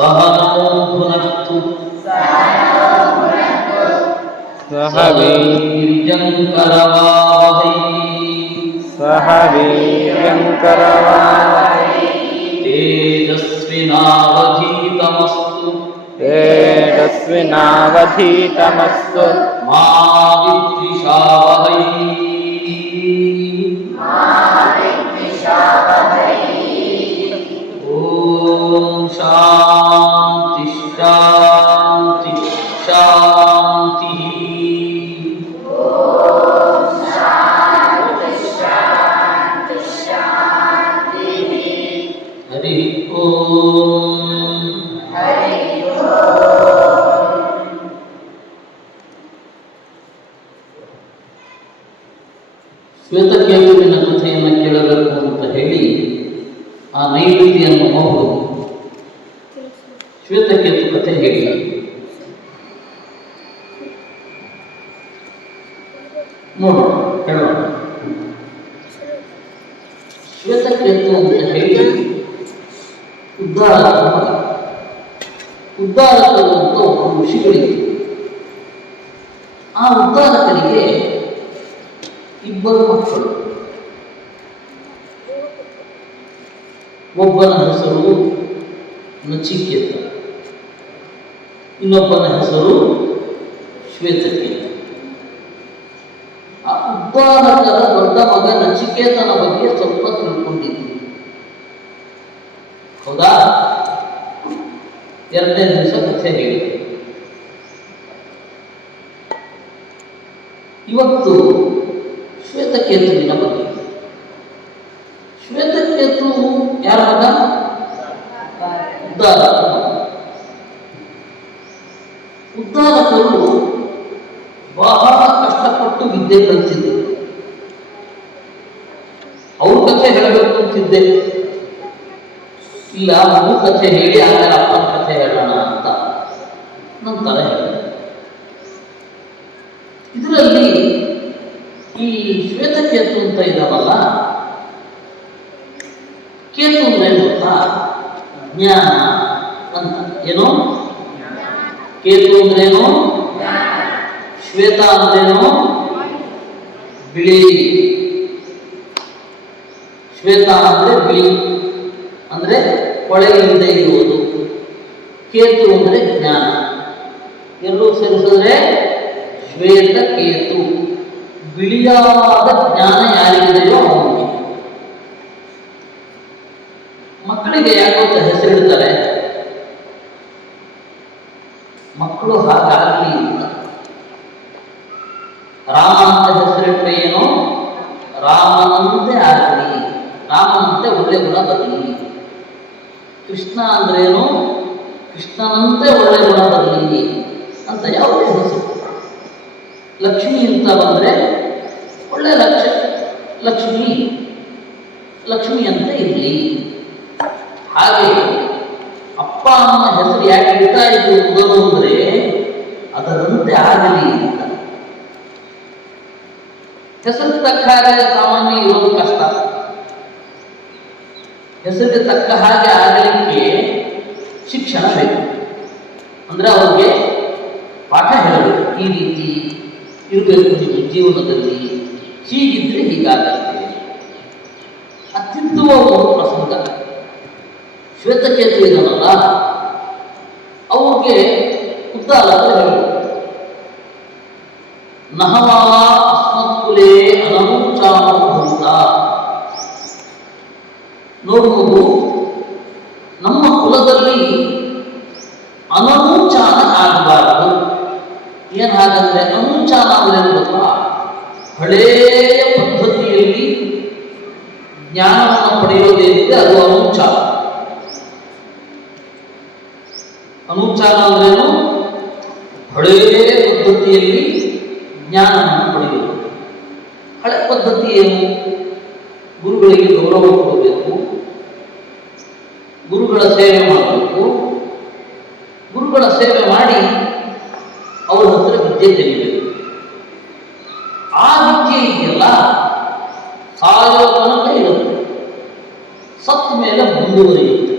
ಸಹನೋ ಭುನಕ್ತು ಸಹ ವೀರ್ಯಂಕರವಾವಹೈ ಸಹ ವೀರ್ಯಂಕರವಾವಹೈ ತೇಜಸ್ವಿನಾವಧೀತಮಸ್ತು ತೇಜಸ್ವಿನಾವಧೀತಮಸ್ತು ಮಾ ವಿದ್ವಿಷಾವಹೈ ಓಂ ಶಾಂತಿ ಶಾಂತಿ ಶಾಂತಿ. ಹರಿ ಓಂ. ಶ್ವೇತಕೇತುವಿನ ಕಥೆಯನ್ನು ಕೇಳಬೇಕು ಅಂತ ಹೇಳಿ ಆ ನೈವೇದ್ಯನ್ನು ಹೋಗಿ ಶ್ವೇತಕೇತು ಕಥೆ ಹೇಳಿ ನೋಡೋಣ, ಹೇಳೋಣ. ಶ್ವೇತಕೇತು ಅಂತ ಹೇಳಿ ಉದ್ದಾರಕರು ಅಂತ ಒಬ್ಬ ಋಷಿಗಳಿತ್ತು. ಆ ಉದ್ದಾರಕರಿಗೆ ಇಬ್ಬರು ಮಕ್ಕಳು. ಒಬ್ಬನ ಹೆಸರು ನಚಿಕೇತ, ಇನ್ನೊಬ್ಬನ ಹೆಸರು ಶ್ವೇತಕೇತ. ಆ ಉದ್ದಾರಕರ ದೊಡ್ಡ ಮಗ ನಚಿಕೇತನ ಬಗ್ಗೆ ಸ್ವಲ್ಪ ತಿಳ್ಕೊಂಡಿದ್ವಿ, ಹೌದಾ? ಎರಡನೇ ದಿವಸ ಕಥೆ ಹೇಳಿ. ಇವತ್ತು ಶ್ವೇತಕೇತುವಿನ ಬಗ್ಗೆ. ಶ್ವೇತಕೇತು ಯಾರ ಮಗ? ಉದ್ದಾರಕ. ಉದ್ದಾರಕರು ಬಹಳ ಕಷ್ಟಪಟ್ಟು ವಿದ್ಯೆ ಕಲಿತಿದ್ದರು. ಅವ್ರ ಕಥೆ ಹೇಳಬೇಕು ಅಂತಿದ್ದೆ, ಇಲ್ಲ ಮಗು ಕಥೆ ಹೇಳಿ ಆಮೇಲೆ ಅಪ್ಪನ ಕಥೆ ಹೇಳೋಣ ಅಂತ ನಂತರ ಹೇಳಿದೆ. ಇದರಲ್ಲಿ ಈ ಶ್ವೇತಕೇತು ಅಂತ ಇದಾವಲ್ಲ, ಕೇತು ಅಂದ್ರೆ ಗೊತ್ತಾ? ಜ್ಞಾನ ಅಂತ. ಏನು ಕೇತು ಅಂದ್ರೇನು? ಶ್ವೇತ ಅಂದ್ರೇನು? ಬಿಳಿ. ಶ್ವೇತ ಅಂದ್ರೆ ಬಿಳಿ, ಅಂದ್ರೆ ಕೊಳೆಯಿಲ್ಲದೆ ಇರುವುದು. ಕೇತು ಅಂದ್ರೆ ಜ್ಞಾನ. ಎರಡೂ ಸೇರಿಸಿದ್ರೆ ಶ್ವೇತ ಕೇತು. ಬಿಳಿಯಾದ ಜ್ಞಾನ ಯಾರಿಗಿದೆಯೋ ಅವನಿಗೆ. ಮಕ್ಕಳಿಗೆ ಯಾಕೊಂತ ಹೆಸರಿಡ್ತಾರೆ, ಮಕ್ಕಳು ಹಾಗಾಗಲಿ ಅಂತ. ರಾಮ ಅಂತ ಹೆಸರಿಟ್ಟರೆ ಏನು? ರಾಮನಂತೆ ಆಗಲಿ, ರಾಮನಂತೆ ಒಳ್ಳೆ ಗುಣ ಬರಲಿ. ಕೃಷ್ಣ ಅಂದ್ರೇನು? ಕೃಷ್ಣನಂತೆ ಒಳ್ಳೆ ಗುಣ ಬರಲಿ ಅಂತ ಯಾವುದೇ ಹೆಸರು. ಲಕ್ಷ್ಮಿ ಅಂತ ಬಂದರೆ ಒಳ್ಳೆ ಲಕ್ಷ್ಮಿ ಅಂತ ಇರಲಿ. ಹಾಗೆ ಅಪ್ಪ ಅಮ್ಮ ಹೆಸರು ಯಾಕೆ ಇಡ್ತಾ ಇದ್ದು ಮೊದಲು ಅಂದರೆ ಅದರಂತೆ ಆಗಲಿ ಅಂತ. ಹೆಸರು ತಕ್ಕ ಹಾಗೆ ಸಾಮಾನ್ಯ ಇರೋದು ಕಷ್ಟ. ಹೆಸರಿಗೆ ತಕ್ಕ ಹಾಗೆ ಆಗಲಿಕ್ಕೆ ಶಿಕ್ಷಣ ಬೇಕು. ಅಂದ್ರೆ ಅವ್ರಿಗೆ ಪಾಠ ಹೇಳಬೇಕು, ಈ ರೀತಿ ಇರಬೇಕು ನೀವು ಜೀವನದಲ್ಲಿ, ಹೀಗಿದ್ರೆ ಹೀಗಾಗತ್ತೆ. ಅತ್ಯುತ್ತಮ ಒಂದು ಪ್ರಸಂಗ. ಶ್ವೇತಕೇತು ಇದನ್ನಲ್ಲ, ಅವ್ರಿಗೆ ಉದ್ದಾರಕ ಹೇಳಬೇಕು. ನಹವಾ ಅಸ್ಮತ್ಕುಲೇ ಅನಮುಚಾಮಭೂತ. ನೋಡುವುದು, ನಮ್ಮ ಕುಲದಲ್ಲಿ ಅನಮುಚಾನ ಆಗಬಾರದು. ಏನು ಹಾಗಂದ್ರೆ ಅನುಚಾನ ಅಂದ್ರೆ ಗೊತ್ತಾ? ಹಳೆಯ ಪದ್ಧತಿಯಲ್ಲಿ ಜ್ಞಾನವನ್ನು ಪಡೆಯೋದೇನಿದೆ ಅದು ಅನುಚಾನ. ಅನುಚಾನ ಅಂದ್ರೇನು? ಹಳೆಯ ಪದ್ಧತಿಯಲ್ಲಿ ಜ್ಞಾನವನ್ನು ಪಡೆಯುವುದು. ಹಳೆ ಪದ್ಧತಿ ಏನು? ಗುರುಗಳಿಗೆ ಗೌರವ ಕೊಡಬೇಕು, ಗುರುಗಳ ಸೇವೆ ಮಾಡಬೇಕು, ಗುರುಗಳ ಸೇವೆ ಮಾಡಿ ಅವರ ಹತ್ರ ವಿದ್ಯೆ ಕಲಿಬೇಕು. ಆ ವಿದ್ಯೆ ಇದೆಯಲ್ಲ ಸಾಯೋ ತನಕ ಇರುತ್ತೆ, ಸತ್ತ ಮೇಲೆ ಮುಂದುವರಿಯುತ್ತೆ.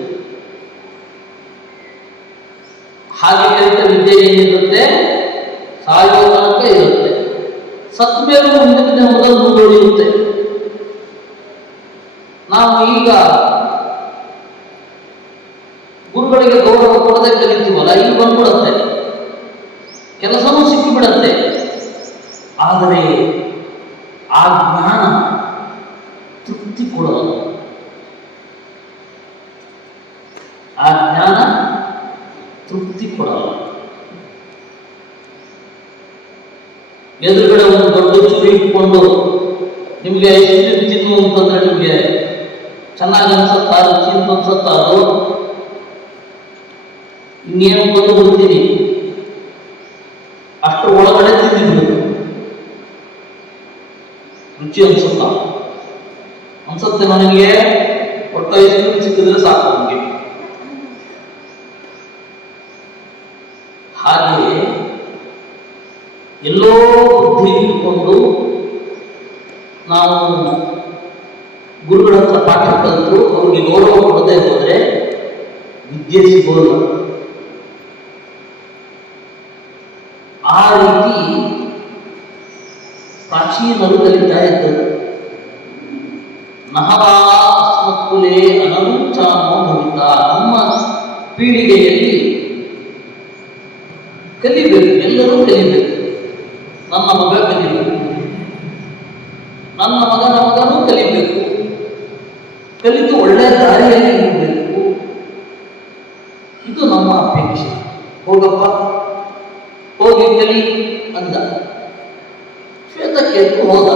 ವಿದ್ಯೆ ಏನಿರುತ್ತೆ ಸಾಯುವ ತನಕ ಇರುತ್ತೆ. ಸತ್ ಮೇಲೂ ಮುಂದಿನ ಜನ್ಮದಲ್ಲಿ ಮುಂದುವರಿಯುತ್ತೆ. ನಾವು ಈಗ ಗುರುಗಳಿಗೆ ಗೌರವ ಕೊಡದೆ ಕಲಿತೀವಲ್ಲ, ಈಗ ಬಂದ್ಬಿಡತ್ತೆ, ಕೆಲಸನೂ ಸಿಕ್ಕಿಬಿಡತ್ತೆ. ಆದರೆ ಆ ಜ್ಞಾನ ತೃಪ್ತಿ ಕೊಡಲ್ಲ. ಆ ಜ್ಞಾನ ತೃಪ್ತಿ ಕೊಡಲ್ಲ. ಎದುರುಗಡೆ ಒಂದು ದೊಡ್ಡ ಚುರಿ ಇಟ್ಕೊಂಡು ನಿಮಗೆ ಐಸ್ ಕ್ರೀಮ್ ತಿನ್ನು ಅಂತಂದ್ರೆ ನಿಮಗೆ ಚೆನ್ನಾಗಿ ಅನ್ಸತ್ತಾ, ರುಚಿ ಅಂತ ಅನ್ಸತ್ತಾ? ಅದು ಇನ್ನೇನು ಬಂದು ಬಿಡ್ತೀನಿ, ಅಷ್ಟು ಒಳಗಡೆ ತಿಂದಿದ್ರು ರುಚಿ ಅನ್ಸುತ್ತಾ? ಅನ್ಸುತ್ತೆ ನನಗೆ ಒಟ್ಟು ಐಸ್ ಕ್ರೀಮ್ ಸಿಕ್ಕಿದ್ರೆ ಸಾಕು ನಮಗೆ. ಹಾಗೆ ಎಲ್ಲೋ ಬುದ್ಧಿ ಇಟ್ಟುಕೊಂಡು ನಾವು ಗುರುಗಳ ಹತ್ರ ಪಾಠ ಕಲಿತು ಅವ್ರಿಗೆ ಗೌರವ ಕೊಡದೆ ಹೋದರೆ ವಿದ್ಯೆ ಸಿಗೋಲ್ಲ. ಆ ರೀತಿ ಪ್ರಾಚೀನರು ಕಲಿತಾ ಇದ್ದರು. ನಹವಾ ಅಸ್ಮತ್ಕುಲೇ ಅನನುಚ್ಚಾನೋ ಭವಿತ. ನಮ್ಮ ಪೀಳಿಗೆಯಲ್ಲಿ ಕಲಿಬೇಕು, ಎಲ್ಲರೂ ಕಲಿಬೇಕು. ನನ್ನ ಮಗ ಕಲಿಬೇಕು, ನನ್ನ ಮಗನ ಮಗನೂ ಕಲಿಬೇಕು, ಕಲಿತು ಒಳ್ಳೆಯ ದಾರಿಯಲ್ಲಿ ಇರಬೇಕು. ಇದು ನಮ್ಮ ಅಪೇಕ್ಷೆ. ಹೋಗಪ್ಪ, ಹೋಗಿ ಕಲಿ ಅಂದ. ಶ್ವೇತಕೇತು ಹೋದ.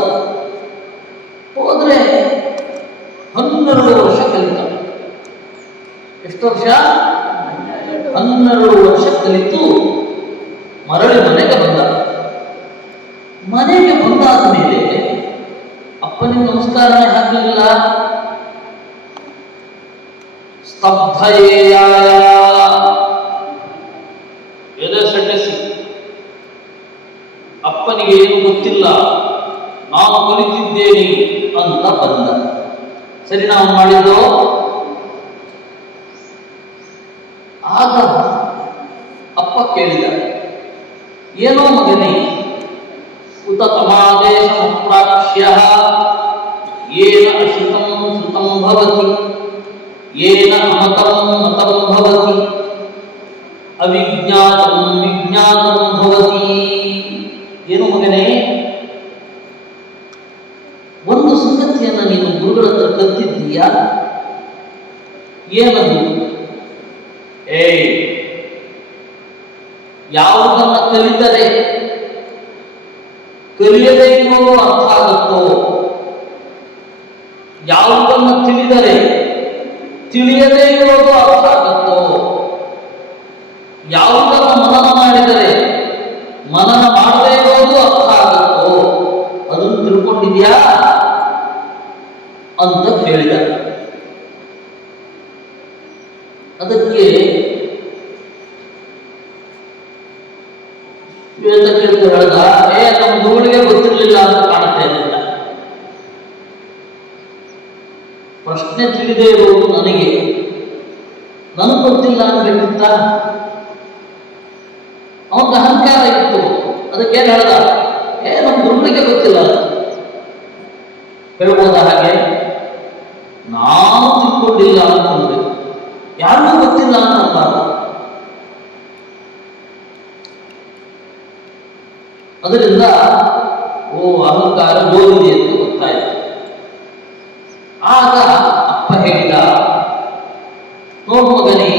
ಹೋದ್ರೆ 12 ವರ್ಷ ಕಲಿತ. ಎಷ್ಟು ವರ್ಷ? 12 ವರ್ಷ ಕಲಿತು ಮರಳಿ ಮನೆಗೆ ಬಂದ. ಮನೆಗೆ ಬಂದಾದ ಮೇಲೆ ಅಪ್ಪನಿಗೆ ನಮಸ್ಕಾರನೇ ಹಾಕಲಿಲ್ಲ. ಸ್ತಬ್ಧಯೇಯ, ಎದೆ ಸೆಟೆಸಿ, ಅಪ್ಪನಿಗೆ ಏನು ಗೊತ್ತಿಲ್ಲ, ನಾನು ಕಲಿತಿದ್ದೇನೆ ಅಂತ ಬಂದ. ಸರಿ, ನಾವು ಮಾಡಿದ್ದು. ಆಗ ಅಪ್ಪ ಕೇಳಿದ, ಏನೋ ಮಗನೇ, ಉತ ತಮಾದೇಶ ಪ್ರಾಕ್ಷ್ಯ ಏನ ಅಶ್ರುತಂ ಶ್ರುತಂ ಭವತಿ, ಏನ ಅಮತಂ ಮತಂ ಭವತಿ, ಅವಿಜ್ಞಾತಂ ವಿಜ್ಞಾತಂ ಭವತಿ. ಏನು ಮಗನೇ, ಒಂದು ಸಂಗತಿಯನ್ನು ನೀನು ಗುರುಗಳ ಹತ್ರ ಕಲಿತಿದ್ದೀಯಾ? ಏನದು? ಯಾವುದನ್ನ ಕಲಿತರೆ ಕಲಿಯದೇ ಇರೋದು ಅರ್ಥ ಆಗುತ್ತೋ, ಯಾವುದನ್ನು ತಿಳಿದರೆ ತಿಳಿಯದೇ ಇರೋದು ಅರ್ಥ ಆಗುತ್ತೋ, ಯಾವುದನ್ನು ಮನನ ಮಾಡಿದರೆ ಮನನ ಮಾಡದೇ ಇರೋದು ಅರ್ಥ ಆಗುತ್ತೋ, ಅದನ್ನು ತಿಳ್ಕೊಂಡಿದ್ಯಾ ಅಂತ ಕೇಳಿದ. ಅದಕ್ಕೆ ಶ್ವೇತಕೇತು ಹೇಳ್ದ, ನಮ್ಮ ಗುರುಗಳಿಗೆ ಗೊತ್ತಿರಲಿಲ್ಲ ಅಂತ ಕಾಣುತ್ತೆ ಅಂತ. ಪ್ರಶ್ನೆ ತಿಳಿದೇ ಇರುವುದು ನನಗೆ ಗೊತ್ತಿಲ್ಲ ಅನ್ಬೇಕಿತ್ತ? ಅವನ ಅಹಂಕಾರ ಇತ್ತು. ಅದಕ್ಕೇನು ಹೇಳ್ದ? ನಮ್ಮ ಗುರುಗಳಿಗೆ ಗೊತ್ತಿಲ್ಲ. ಹೇಳ್ಬೋದ ಹಾಗೆ? ನಾನು ತಿಳ್ಕೊಂಡಿಲ್ಲ ಅಂತಂದ್ರೆ ಯಾರಿಗೂ ಗೊತ್ತಿಲ್ಲ ಅಂತಂಬಾರ್ದು. ಅದರಿಂದ ಅಹಂಕಾರ ಹೋಗಿದೆ ಅಂತ ಗೊತ್ತಾಯಿತು. ಆಗ ಅಪ್ಪ ಹೇಳಿದ, ನೋಡು ಮಗನೇ,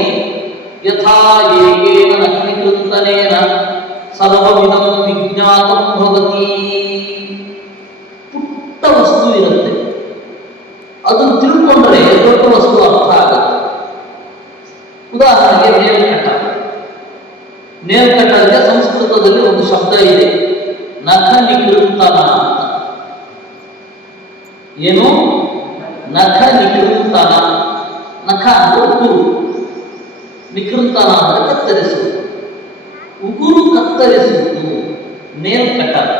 ಯಥಾ ಏಕೇನ ನಖಿಕೃತನೇನ ಸರ್ವವಿಧಂ ವಿಜ್ಞಾತಂ ಭವತಿ. ಪುಟ್ಟ ವಸ್ತು ಇರುತ್ತೆ, ಅದನ್ನು ತಿಳ್ಕೊಂಡ್ರೆ ದೊಡ್ಡ ವಸ್ತು ಅರ್ಥ ಆಗುತ್ತೆ. ಉದಾಹರಣೆಗೆ ನೇಲ್ ಕಟ್ಟ. ನೇಲ್ ಕಟ್ಟಕ್ಕೆ ಸಂಸ್ಕೃತದಲ್ಲಿ ಒಂದು ಶಬ್ದ ಇದೆ, ನಖ ನಿಕೃಂತನ ಅಂತ. ಏನು? ನಖ ನಿಕೃಂತನ. ನಖ ಅಂದ್ರೆ ಉಗುರು, ನಿಕೃಂತನ ಅಂದ್ರೆ ಕತ್ತರಿಸುವುದು. ಉಗುರು ಕತ್ತರಿಸುವುದು ನೇಲ್ ಕಟ್ಟರ್.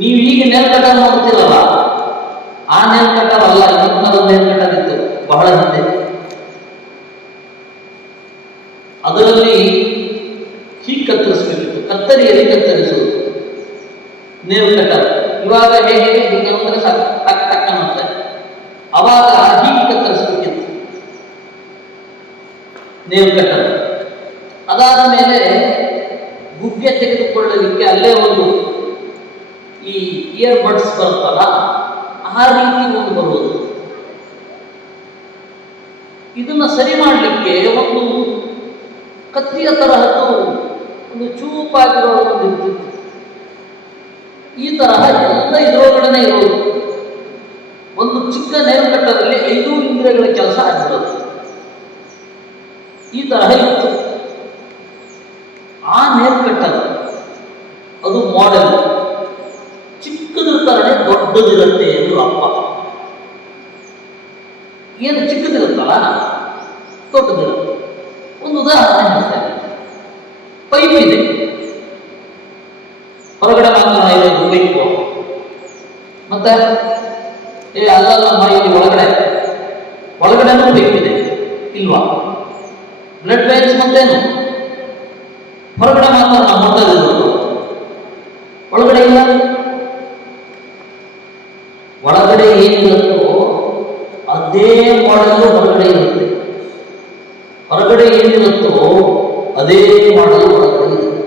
ನೀವು ಈಗ ನೇಲ್ ಕಟ್ಟರ್ ನೋಡ್ತಿರಲ್ಲ, ಆ ನೇಲ್ ಕಟ್ಟರ್ ಅಲ್ಲ, ಇನ್ನೊಂದು ನೇಲ್ ಕಟ್ಟರ್ ಇತ್ತು ಬಹಳ. ಬಹಳ ಹಿಂದೆ. ಅದರಲ್ಲಿ ಕತ್ತರಿಸಬೇಕಿತ್ತು, ಕತ್ತರಿಯಲ್ಲಿ ಕತ್ತರಿಸುವುದು ನೇಲ್ ಕಟ್ಟರ್. ಇವಾಗ ಹೇಗೆ ಹೀಗೆ ಅಂದ್ರೆ ಸಾಕು, ಟಕ್ ಟಕ್ ಅನ್ನುತ್ತೆ. ಅವಾಗ ಹೀಗೆ ಕತ್ತರಿಸಬೇಕಿತ್ತು ನೇಲ್ ಕಟ್ಟರ್. ಅದಾದ ಮೇಲೆ ಗುಗ್ಗೆ ತೆಗೆದುಕೊಳ್ಳಲಿಕ್ಕೆ ಅಲ್ಲೇ ಒಂದು ಈ ಇಯರ್ ಬಡ್ಸ್ ಬರುತ್ತಲ್ಲ, ಆ ರೀತಿ ಒಂದು ಬರುವುದು. ಇದನ್ನ ಸರಿ ಮಾಡಲಿಕ್ಕೆ ಒಂದು ಕತ್ತಿಯ ತರಹದ್ದು ಒಂದು ಚೂಪಾಗಿರೋ ಒಂದು ಇರ್ತಿತ್ತು. ಈ ತರಹ ಎಲ್ಲ ಇದರೊಳಗಡೆ ಇರೋದು. ಒಂದು ಚಿಕ್ಕ ನೇಲ್ ಕಟ್ಟರಲ್ಲಿ 5 ಇಂದ್ರಿಯಗಳ ಕೆಲಸ ಆಗಿರೋದು. ಈ ತರಹ ಇತ್ತು ಆ ನೇಲ್ ಕಟ್ಟರ್. ಅದು ಮಾಡೆಲ್ ಚಿಕ್ಕದಿರ್ತಾರೆ, ದೊಡ್ಡದಿರುತ್ತೆ ಎಂದು ಅಪ್ಪ. ಏನು ಚಿಕ್ಕದಿರುತ್ತಲ್ಲ, ದೊಡ್ಡದಿರುತ್ತೆ. ಒಂದು ಉದಾಹರಣೆ ಹೇಳ್ತೇನೆ. ಪೈಪ್ ಇದೆ, ಹೊರಗಡೆ ಮಾತ್ರ ಇರೋದು ಪೈಪು. ಮತ್ತೆ ಅಲ್ಲಲ್ಲ ಇಲ್ಲಿ ಒಳಗಡೆನೂ ಪೈಪ್ ಇದೆ ಇಲ್ವಾ? ಬ್ಲಡ್ ವೇನ್ಸ್ ಮತ್ತೇನು, ಹೊರಗಡೆ ಮಾತ್ರ ಮೊದಲಿರೋದು, ಒಳಗಡೆ ಇಲ್ಲ. ಒಳಗಡೆ ಏನಿರುತ್ತೋ ಅದೇ ಮಾಡಲು ಹೊರಗಡೆ ಇರುತ್ತೆ, ಹೊರಗಡೆ ಏನಿರುತ್ತೋ ಅದೇ ಮಾಡಲು ಒಳಗಡೆ ಇರುತ್ತೆ.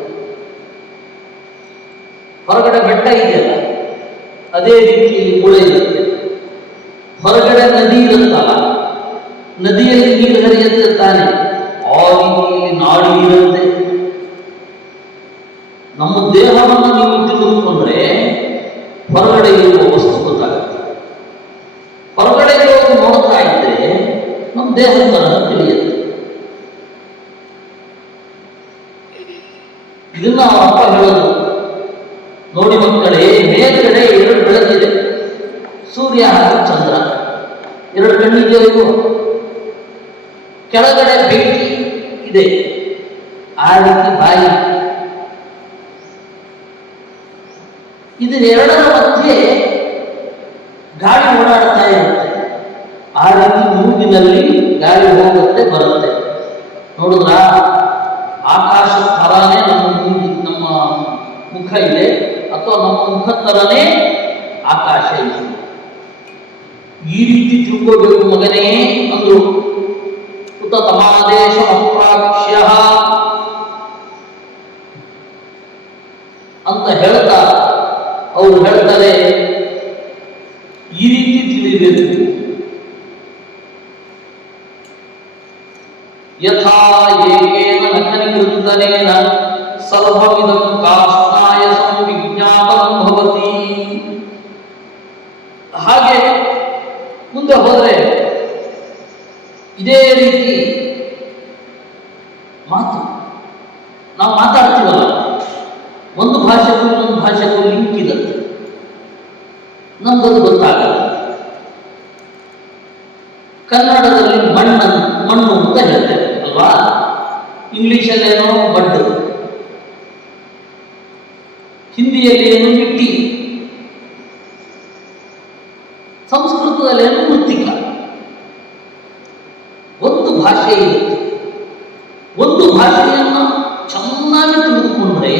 ಹೊರಗಡೆ ಬೆಟ್ಟ ಇದೆಯಲ್ಲ, ಅದೇ ರೀತಿಯಲ್ಲಿ ಕೂಡ ಇರುತ್ತೆ. ಹೊರಗಡೆ ನದಿ ಇರುತ್ತಲ್ಲ, ನದಿಯಲ್ಲಿ ನೀರು ಹರಿಯುತ್ತೆ ತಾನೆ, ಆ ರೀತಿಯಲ್ಲಿ ನಾಡಿ ಇರುತ್ತೆ. ನಮ್ಮ ದೇಹವನ್ನು ನೀವು ತಿಳಿದುಕೊಂಡ್ರೆ ಹೊರಗಡೆ ಇರುವ ವಸ್ತು ಗೊತ್ತಾಗುತ್ತೆ. ಹೊರಗಡೆ ಇರೋದು ನೋಡ್ತಾ ಇದ್ರೆ ನಮ್ಮ ದೇಹದ ತರ ತಿಳಿಯುತ್ತೆ. ಇದನ್ನ ಅಪ್ಪ ಹೇಳೋದು, ನೋಡಿ ಮಕ್ಕಳೇ, ಮೇಲ್ಗಡೆ 2 ಬೆಳಕಿದೆ, ಸೂರ್ಯ ಹಾಗೂ ಚಂದ್ರ, 2 ಕಣ್ಣಿಗೆ. ಕೆಳಗಡೆ ಬೆಂಕಿ ಇದೆ, ಆ ರೀತಿ ಬಾಯಿ. ಇದೆರಡರ ಮಧ್ಯೆ ಗಾಳಿ ಓಡಾಡ್ತಾ ಇರುತ್ತೆ. ಆ ರೀತಿ ಮೂಗಿನಲ್ಲಿ ಗಾಳಿ ಹೋಗುತ್ತೆ ಬರುತ್ತೆ. ನೋಡಿದ್ರ ಆಕಾಶ ತರಾನೇ ನಮ್ಮ ಮುಖ ಇದೆ, ಅಥವಾ ನಮ್ಮ ಮುಖ ತರನೇ ಆಕಾಶ ಇದೆ. ಈ ರೀತಿ ತಿಳ್ಕೋಬೇಕು ಮಗನೇ ಅಂದ್ರು. ಉತ ತಮಾದೇಶ ಅಪ್ರಾಕ್ಷ್ಯ ಅಂತ ಹೇಳ್ತಾ ಅವರು ಹೇಳ್ತಾರೆ, ಈ ರೀತಿ ತಿಳಿಬೇಕು. ಯಥಾ ಏಕೇನ ನಖನಿಕೃತನೇನ ಸರ್ವವಿದಂ ಕಾಷ್ಣಾಯ ಸಂವಿಜ್ಞಾತಂ ಭವತಿ. ಹಾಗೆ ಮುಂದೆ ಹೋದರೆ ಇದೇ ರೀತಿ ಮಾತು ನಾವು ಮಾತಾಡ್ತೀವಲ್ಲ, ಒಂದು ಭಾಷೆಗೂ ಇನ್ನೊಂದು ಭಾಷೆಗೂ ಲಿಂಕ್ ಇರುತ್ತೆ, ನಮ್ಗದು ಗೊತ್ತಾಗಲ್ಲ. ಕನ್ನಡದಲ್ಲಿ ಮಣ್ಣು ಅಂತ ಹೇಳ್ತೇವೆ ಅಲ್ವಾ, ಇಂಗ್ಲಿಷಲ್ಲೇನೋ ಬಡ್ಡು, ಹಿಂದಿಯಲ್ಲಿ ಏನು ಮಿಟ್ಟಿ, ಸಂಸ್ಕೃತದಲ್ಲೇನು ಮೃತ್ತಿಕ. ಒಂದು ಭಾಷೆ ಇರುತ್ತೆ. ಒಂದು ಭಾಷೆಯನ್ನು ಚೆನ್ನಾಗಿ ತಿಳಿದುಕೊಂಡ್ರೆ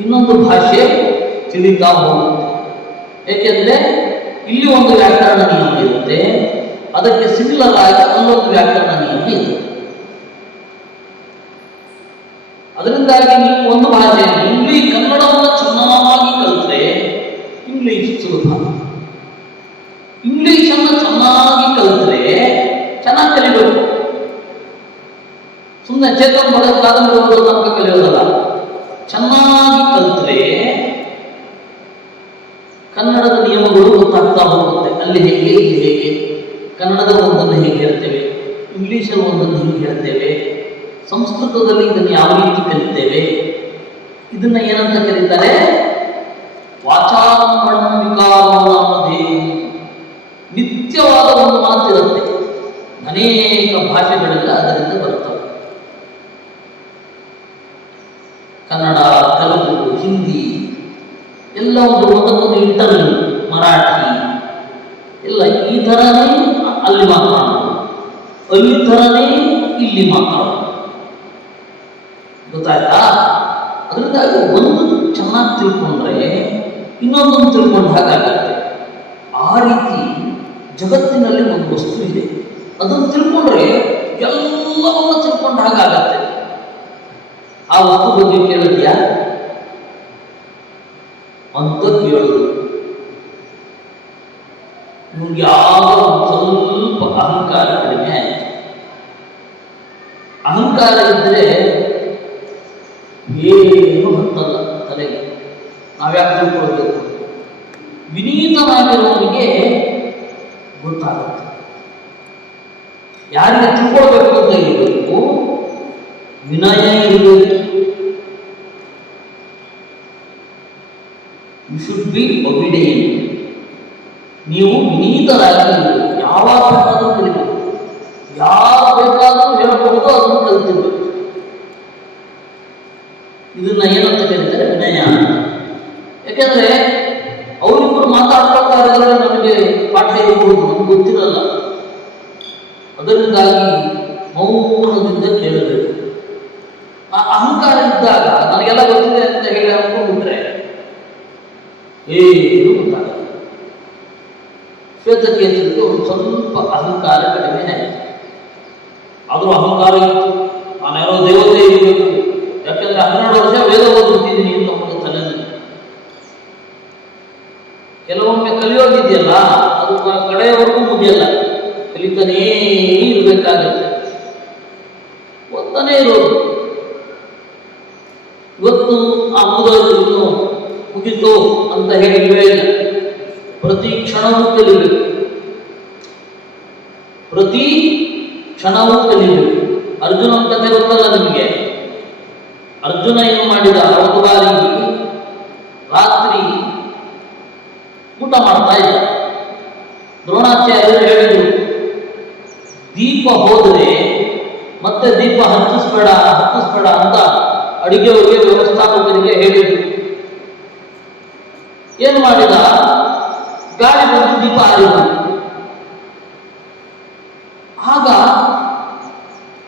ಇನ್ನೊಂದು ಭಾಷೆ ತಿಳಿತಾ ಹೋಗುತ್ತೆ. ಏಕೆಂದ್ರೆ ಇಲ್ಲಿ ಒಂದು ವ್ಯಾಕರಣ ನಿಯಮ ಇರುತ್ತೆ, ಅದಕ್ಕೆ ಸಿಮಿಲರ್ ಆಗಿ ಅಲ್ಲೊಂದು ವ್ಯಾಕರಣ ನಿಯಮ ಇರುತ್ತೆ. ಅದರಿಂದಾಗಿ ನೀವು ಒಂದು ಭಾಷೆಯನ್ನು ಕನ್ನಡವನ್ನು ಚೆನ್ನಾಗಿ ಕಲಿತ್ರೆ ಇಂಗ್ಲಿಷ್ ಸುಲಭ. ಇಂಗ್ಲಿಷನ್ನು ಚೆನ್ನಾಗಿ ಕಲಿತ್ರೆ ಚೆನ್ನಾಗಿ ಕಲಿಬೇಕು. ಸುಮ್ಮನೆ ಚೇತನ್ ಬರೋದು ಕಾದಂಬರಿ ಓದೋದು ನಮಗೆ ಕಲಿಯೋದಲ್ಲ. ಚೆನ್ನಾಗಿ ಕಲಿತ್ರೆ ಕನ್ನಡದ ನಿಯಮಗಳು ಗೊತ್ತಾಗ್ತಾ ಹೋಗುತ್ತೆ. ಅಲ್ಲಿ ಹೇಗೆ, ಇಲ್ಲಿ ಹೇಗೆ, ಕನ್ನಡದ ಒಂದನ್ನು ಹೇಗೆ ಹೇಳ್ತೇವೆ, ಇಂಗ್ಲಿಷಲ್ಲಿ ಒಂದನ್ನು ಹೇಗೆ ಹೇಳ್ತೇವೆ, ಸಂಸ್ಕೃತದಲ್ಲಿ ಇದನ್ನು ಯಾವ ರೀತಿ ಕಲಿತೇವೆ, ಇದನ್ನ ಏನಂತ ಕರೀತಾರೆ, ವಾಚಾರಂಭಣಂ ವಿಕಾರೋನಾಮಧೇ. ನಿತ್ಯವಾದ ಒಂದು ಮಾತಿರುತ್ತೆ, ಅನೇಕ ಭಾಷೆಗಳೆಲ್ಲ ಅದರಿಂದ ಬರ್ತವೆ. ಕನ್ನಡ, ತೆಲುಗು, ಹಿಂದಿ ಎಲ್ಲ ಒಂದಕ್ಕೊಂದು ಇಂಟರ್ವ್ಯೂ, ಮರಾಠಿ ಎಲ್ಲ ಈ ಥರನೇ ಅಲ್ಲಿ ಮಾತಾಡೋದು, ಈ ಥರನೇ ಇಲ್ಲಿ ಮಾತಾಡೋದು. ಗೊತ್ತಾಯ್ತಾ? ಅದರಿಂದಾಗಿ ಒಂದು ಚೆನ್ನಾಗಿ ತಿಳ್ಕೊಂಡ್ರೆ ಇನ್ನೊಂದನ್ನು ತಿಳ್ಕೊಂಡ ಹಾಗಾಗತ್ತೆ. ಆ ರೀತಿ ಜಗತ್ತಿನಲ್ಲಿ ಒಂದು ವಸ್ತು ಇದೆ, ಅದನ್ನು ತಿಳ್ಕೊಂಡ್ರೆ ಎಲ್ಲವನ್ನ ತಿಳ್ಕೊಂಡ ಹಾಗಾಗತ್ತೆ. ಆ ವಸ್ತು ಬಗ್ಗೆ ಕೇಳಿದ್ಯಾ ಅಂತ ಕೇಳುದು. ನಿಮ್ಗೆ ಯಾವ ಸ್ವಲ್ಪ ಅಹಂಕಾರ ಕಡಿಮೆ ಆಯ್ತು. ಅಹಂಕಾರ ಇದ್ರೆ ಏನು ಹತ್ತಲ್ಲ ತಲೆಗೆ. ನಾವ್ಯಾಕೆ ತಿಳ್ಕೊಳ್ಬೇಕು? ವಿನೀತವಾಗಿರುವವನಿಗೆ ಗೊತ್ತಾಗುತ್ತೆ. ಯಾರಿಗೆ ತಿಳ್ಕೊಳ್ಬೇಕು ಅಂತ ಇರಬೇಕು, ವಿನಯ ಇರಬೇಕು. You should be obedient. ನೀವು ವಿನೀತರಾಗಿರಬೇಕು. ಯಾವಾಗ ಬೇಕಾದರೂ ಕಲಿಬೇಕು, ಯಾವ ಬೇಕಾದರೂ ಹೇಳಬಹುದು, ಅದನ್ನು ಕಲಿತಿರ್ಬೇಕು. ಇದನ್ನ ಏನಂತ ಕರೀತಾರೆ? ವಿನಯ ಅಂತ. ಯಾಕೆಂದ್ರೆ ಅವರಿಬ್ಬರು ಮಾತಾಡ್ಕೊಳ್ತಾ ಇರೋದ್ರೆ ನಮಗೆ ಪಾಠ ಇರಬಹುದು, ನಮ್ಗೆ ಗೊತ್ತಿರಲ್ಲ. ಅದರಿಂದಾಗಿ ಮೌನದಿಂದ ಕೇಳಬೇಕು. ಆ ಅಹಂಕಾರ ಇದ್ದಾಗ ನನಗೆಲ್ಲ ಗೊತ್ತಿದೆ ಅಂತ ಹೇಳಿ ಅನ್ಕೊಂಡ್ಬಿಟ್ರೆ ಏನು ಗೊತ್ತಾಗಲ್ಲ. ಶ್ವೇತಕೇತುವಿಗೆ ಒಂದು ಸ್ವಲ್ಪ ಅಹಂಕಾರ ಕಡಿಮೆ ಆಯಿತು. ಆದರೂ ಅಹಂಕಾರ ಇತ್ತು, ನಾನ್ಯಾರೋ ದೇವತೆ ಇರಬೇಕು, ಯಾಕೆಂದ್ರೆ 12 ವರ್ಷ ವೇದ ಓದುತ್ತಿದ್ದೀನಿ ಅಂತ ಒಂದು ತಲೆಯಲ್ಲಿ. ಕೆಲವೊಮ್ಮೆ ಕಲಿಯೋದಿದೆಯಲ್ಲ, ಅದು ಕಡೆಯವರೆಗೂ ಮುಗಿಯಲ್ಲ, ಕಲಿತಾನೇ ಇರಬೇಕಾಗತ್ತೆ, ಓದ್ತಾನೇ ಇರೋದು. ಇವತ್ತು ಆ ಮುಗಿದೋದು ಮುಗಿತು ಅಂತ ಹೇಳಿಲ್ವೇ ಇಲ್ಲ. ಪ್ರತಿ ಕ್ಷಣವೂ ಕಲಿಬೇಕು, ಪ್ರತಿ ಕ್ಷಣವೂ ಕಲಿಬೇಕು. ಅರ್ಜುನನ ಕಥೆ ಗೊತ್ತಲ್ಲ ನಿಮಗೆ. ಅರ್ಜುನ ಏನು ಮಾಡಿದ? ಒಂದು ಬಾರಿ ರಾತ್ರಿ ಊಟ ಮಾಡ್ತಾ ಇದ್ದ. ದ್ರೋಣಾಚಾರ್ಯರು ಹೇಳಿದ್ರು, ದೀಪ ಹೋದರೆ ಮತ್ತೆ ದೀಪ ಹಚ್ಚಿಸ್ಬೇಡ ಅಂತ ಅಡಿಗೆಯವರಿಗೆ ವ್ಯವಸ್ಥಾಪಕರಿಗೆ ಹೇಳಿದ್ರು. ಏನು ಮಾಡಿದ? ಗಾಳಿ ಬಂದು ದೀಪ ಆರಿದ. ಆಗ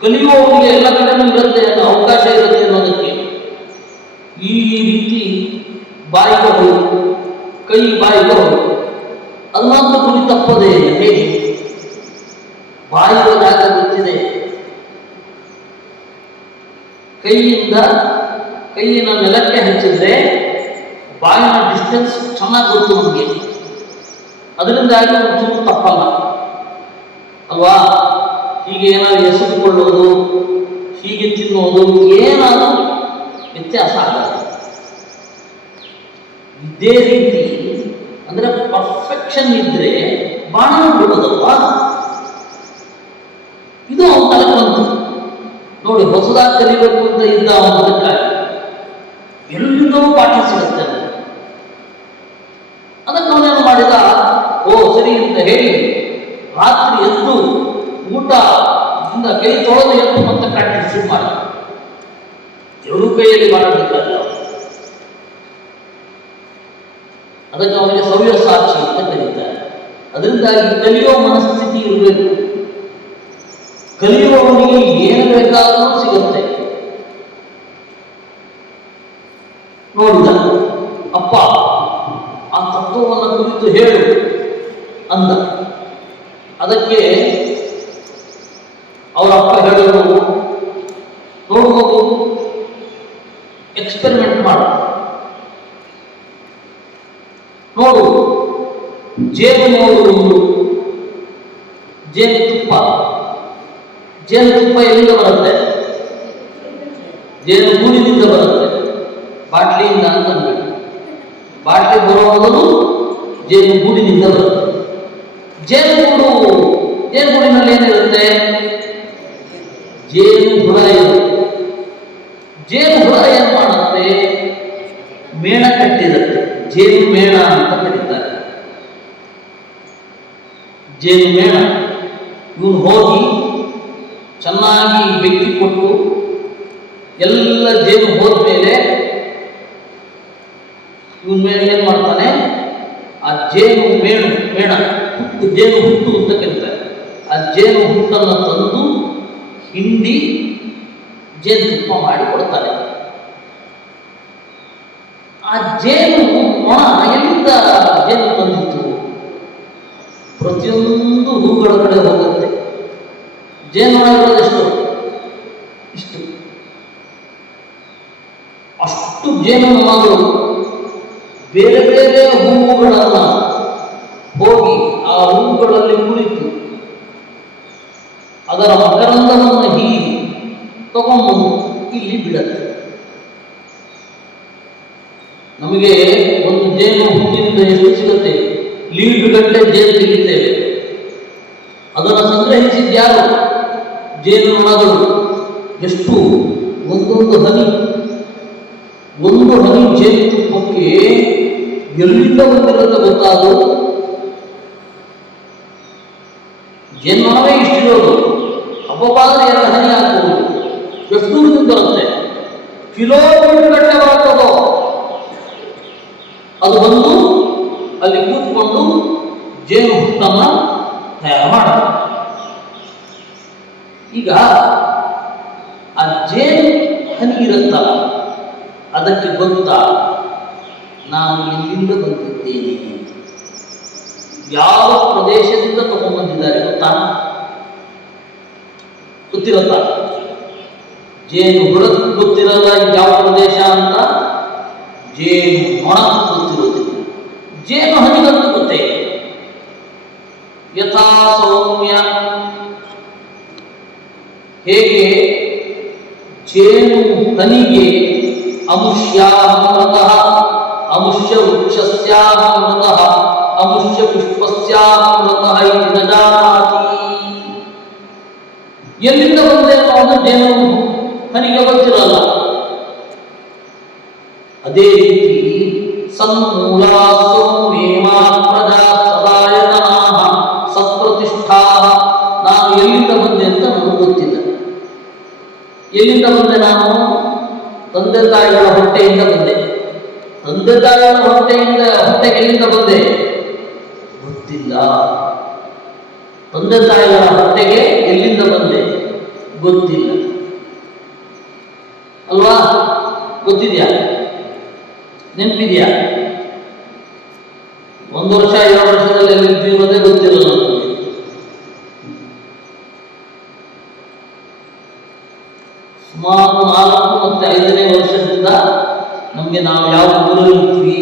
ಕಲಿಯುವವರಿಗೆ ಎಲ್ಲ ಕಡೆನೂ ಇರುತ್ತೆ, ಅವಕಾಶ ಇರುತ್ತೆ ಅನ್ನೋದಕ್ಕೆ ಈ ರೀತಿ ಬಾಯಿಗೆ ಹೋಗಿ ಕೈ ಬಾಯಿಗೆ ಹೋಗಿ ಅದು ಮಾತ್ರ ಗುರಿ ತಪ್ಪದೇ ಇಲ್ಲ. ಹೇಗೆ? ಬಾಯಿಗೆ ಜಾಗ ಗೊತ್ತಿದೆ, ಕೈಯಿನ ನೆಲಕ್ಕೆ ಹಚ್ಚಿದ್ರೆ ಬಾಯಿನ ಡಿಸ್ಟೆನ್ಸ್ ಚೆನ್ನಾಗಿ ಗೊತ್ತು ನಮಗೆ. ಅದರಿಂದಾಗಿ ಒಂಚೂರು ತಪ್ಪಲ್ಲ ಅಲ್ವಾ? ಹೀಗೆ ಏನಾದ್ರು ಎಸೆದುಕೊಳ್ಳೋದು, ಹೀಗೆ ತಿನ್ನೋದು, ಏನಾದರೂ ವ್ಯತ್ಯಾಸ ಆಗಲ್ಲ. ಇದೇ ರೀತಿ ಅಂದ್ರೆ ಪರ್ಫೆಕ್ಷನ್ ಇದ್ರೆ ಬಾಣ ಬಿಡೋದಲ್ವಾ? ಇದು ಅವನ ತಲೆ ಬಂತು ನೋಡಿ. ಹೊಸದಾಗಿ ಕಲಿಬೇಕು ಅಂತ ಇದ್ದ ಅವನದಕ್ಕಾಗಿ ಎಲ್ಲಿಂದಲೂ ಪಾಠ ಸಿಗುತ್ತೆ. ಅದಕ್ಕೆ ಅವನೇನು ಮಾಡಿದ? ಓ ಸರಿ ಅಂತ ಹೇಳಿ ರಾತ್ರಿ ಎದ್ದು ಊಟ ಕೈ ತೊಳೆದು ಎದ್ದು ಮತ್ತೆ ಪ್ರಾಕ್ಟೀಸ್ ಶುರು ಮಾಡಿ. ಎರಡು ಕೈಯಲ್ಲಿ ಮಾಡಬೇಕಾದ್ರೆ ಅದಕ್ಕೆ ಅವನಿಗೆ ಸವ್ಯ ಸಾಕ್ಷಿ ಅಂತ ಕರೀತಾರೆ. ಅದರಿಂದಾಗಿ ಕಲಿಯೋ ಮನಸ್ಥಿತಿ ಇರಬೇಕು. ಕಲಿಯುವವನಿಗೆ ಏನು ಬೇಕಾದರೂ ಸಿಗುತ್ತೆ. ನೋಡಿದ ಅಪ್ಪ ಆ ತತ್ವವನ್ನು ಕುರಿತು ಹೇಳು ಅಂದ. ಅದಕ್ಕೆ ಅವರಪ್ಪ ಹೇಳಿದ್ರು, ನೋಡು ಮಗು, ಎಕ್ಸ್ಪೆರಿಮೆಂಟ್ ಮಾಡು. ನೋಡು, ಜೇನುತುಪ್ಪ ಎಲ್ಲಿಂದ ಬರುತ್ತೆ? ಜೇನು ಗೂಡಿನಿಂದ ಬರುತ್ತೆ, ಬಾಟ್ಲಿಯಿಂದ ಅಂತ ಅನ್ಬೇಕು. ಬಾಟ್ಲಿ ಬರೋ ಮೊದಲು ಜೇನು ಗೂಡಿನಿಂದ ಬರುತ್ತೆ. ಜೇನುಗೂಡಿನಲ್ಲಿ ಏನಿರುತ್ತೆ? ಜೇನು ಹುಳ ಇರುತ್ತೆ. ಜೇನು ಹುಳ ಏನ್ ಮಾಡುತ್ತೆ? ಮೇಣ ಕಟ್ಟಿರುತ್ತೆ, ಜೇನು ಮೇಣ ಅಂತ ಕರೀತಾರೆ. ಜೇನು ಮೇಣ ಇವನು ಹೋಗಿ ಚೆನ್ನಾಗಿ ಬೆಂಕಿ ಕೊಟ್ಟು ಎಲ್ಲ ಜೇನು ಹೋದ್ಮೇಲೆ ಇವನ್ ಮೇಲೆ ಏನ್ ಮಾಡ್ತಾನೆ? ಆ ಜೇನು ಮೇಣ ಹುಟ್ಟು, ಜೇನು ಹುಟ್ಟು ಅಂತ ಕರೀತಾರೆ. ಆ ಜೇನು ಹುಟ್ಟನ್ನು ತಂದು ಹಿಂಡಿ ಜೇನುತುಪ್ಪ ಮಾಡಿ ಕೊಡ್ತಾನೆ. ಜೇನು ನೊಣ ಎಲ್ಲಿಂದ ಜೇನು ತಂದಿತ್ತು? ಪ್ರತಿಯೊಂದು ಹೂಗಳ ಕಡೆ ಹೋಗುತ್ತೆ. ಜೇನು ಇರೋದೆಷ್ಟು? ಇಷ್ಟು. ಅಷ್ಟು ಜೇನು ನೊಣಗಳು ಬೇರೆ ಬೇರೆ ಹೂವುಗಳನ್ನ ಹೋಗಿ ಆ ಹೂವುಗಳಲ್ಲಿ ಕುಳಿತು ಅದರ ಮಕರಂದವನ್ನು ಹೀರಿ ತಗೊಂಡು ಇಲ್ಲಿ ಬಿಡತ್ತೆ. ನಮಗೆ ಒಂದು ಜೇನು ಹುಟ್ಟಿನಿಂದ ಎಷ್ಟು ಸಿಗುತ್ತೆ? ಲೀಟರ್ ಗಟ್ಟಲೆ ಜೇನು ತೆಗಿತೇವೆ. ಅದನ್ನು ಸಂಗ್ರಹಿಸಿದ್ಯಾರು? ಜೇನು ನೊಣಗಳು. ಎಷ್ಟು? ಒಂದೊಂದು ಹನಿ ಜೇನುತುಪ್ಪಕ್ಕೆ ಎಲ್ಲಿಂದ ಬಂದಿರುತ್ತೆ ಗೊತ್ತಾದು? ಜೇನುನೊಣವೇ ಇಷ್ಟಿರೋದು. ಹಬ್ಬವಾದರೆ 2 ಹನಿ ಹಾಕಬಹುದು. ಎಷ್ಟು ದೂರದಿಂದ ಬರುತ್ತೆ? ಕಿಲೋಮೀಟರ್ ಗಟ್ಟಲೆ ಬರುತ್ತದೋ. ಅದು ಬಂದು ಅಲ್ಲಿ ಕೂತ್ಕೊಂಡು ಜೇನು ಹುಟ್ಟನ್ನ ತಯಾರು ಮಾಡುತ್ತೆ. ಈಗ ಆ ಜೇನು ಹನಿ ಇರುತ್ತಲ್ಲ, ಅದಕ್ಕೆ ಗೊತ್ತಾ ನಾನು ಎಲ್ಲಿಂದ ಬಂದಿದ್ದೇನೆ, ಯಾವ ಪ್ರದೇಶದಿಂದ ತಗೊಂಡ್ಬಂದಿದ್ದಾರೆ ಗೊತ್ತಾ? ಗೊತ್ತಿರತ್ತ? ಜೇನು ಹುಳಕ್ಕೆ ಗೊತ್ತಿರಲ್ಲ ಯಾವ ಪ್ರದೇಶ ಅಂತ, ಜೇನು ನೊಣ ಗೊತ್ತಿರುವುದಿಲ್ಲ. ಜೇನು ಹನಿಗಂತೂ ಗೊತ್ತೇ. ಯಥಾ ಸೌಮ್ಯ, ಹೇಗೆ ಜೇನು ಹನಿಗೆ ಅಮುಷ್ಯಾಮೃತಃ, ಅಮುಷ್ಯ ವೃಕ್ಷಸ್ಯಾಮೃತಃ, ಅಮುಷ್ಯ ಪುಷ್ಪಸ್ಯಾಮೃತಃ ಇತಿ ನ ಜಾನಾತಿ. ಎಲ್ಲಿಂದ ಬಂದೆ ಅನ್ನೋದು ಜೇನು ಹನಿಗೆ ಗೊತ್ತಿರಲ್ಲ. ಅದೇ ರೀತಿ ಸನ್ಮೂಲಾ ಸೌಮ್ಯೇಮಾ ಪ್ರಜಾ ಸದಾಯತನಾಃ ಸತ್ಪ್ರತಿಷ್ಠಾಃ. ನಾನು ಎಲ್ಲಿಂದ ಬಂದೆ ಅಂತ ನನಗೆ ಗೊತ್ತಿಲ್ಲ. ಎಲ್ಲಿಂದ ಬಂದೆ ನಾನು? ತಂದೆ ತಾಯಿಗಳ ಹೊಟ್ಟೆಯಿಂದ ಬಂದೆ. ತಂದೆ ತಾಯಿಗಳ ಹೊಟ್ಟೆಗೆ ಎಲ್ಲಿಂದ ಬಂದೆ ಗೊತ್ತಿಲ್ಲ. ತಂದೆ ತಾಯಿಗಳ ಹೊಟ್ಟೆಗೆ ಎಲ್ಲಿಂದ ಬಂದೆ ಗೊತ್ತಿಲ್ಲ ಅಲ್ವಾ? ಗೊತ್ತಿದೆಯಾ? ನೆನಪಿದೆಯಾ? 1 ವರ್ಷ 2 ವರ್ಷದಲ್ಲಿ ಎಲ್ಲಿರ್ತೀವಿ ಅನ್ನೋದೇ ಗೊತ್ತಿರಲ್ಲ ನಮಗೆ. ಸುಮಾರು 4 ಮತ್ತು 5ನೇ ವರ್ಷದಿಂದ ನಮಗೆ ನಾವು ಯಾವ ಊರಲ್ಲಿರ್ತೀವಿ,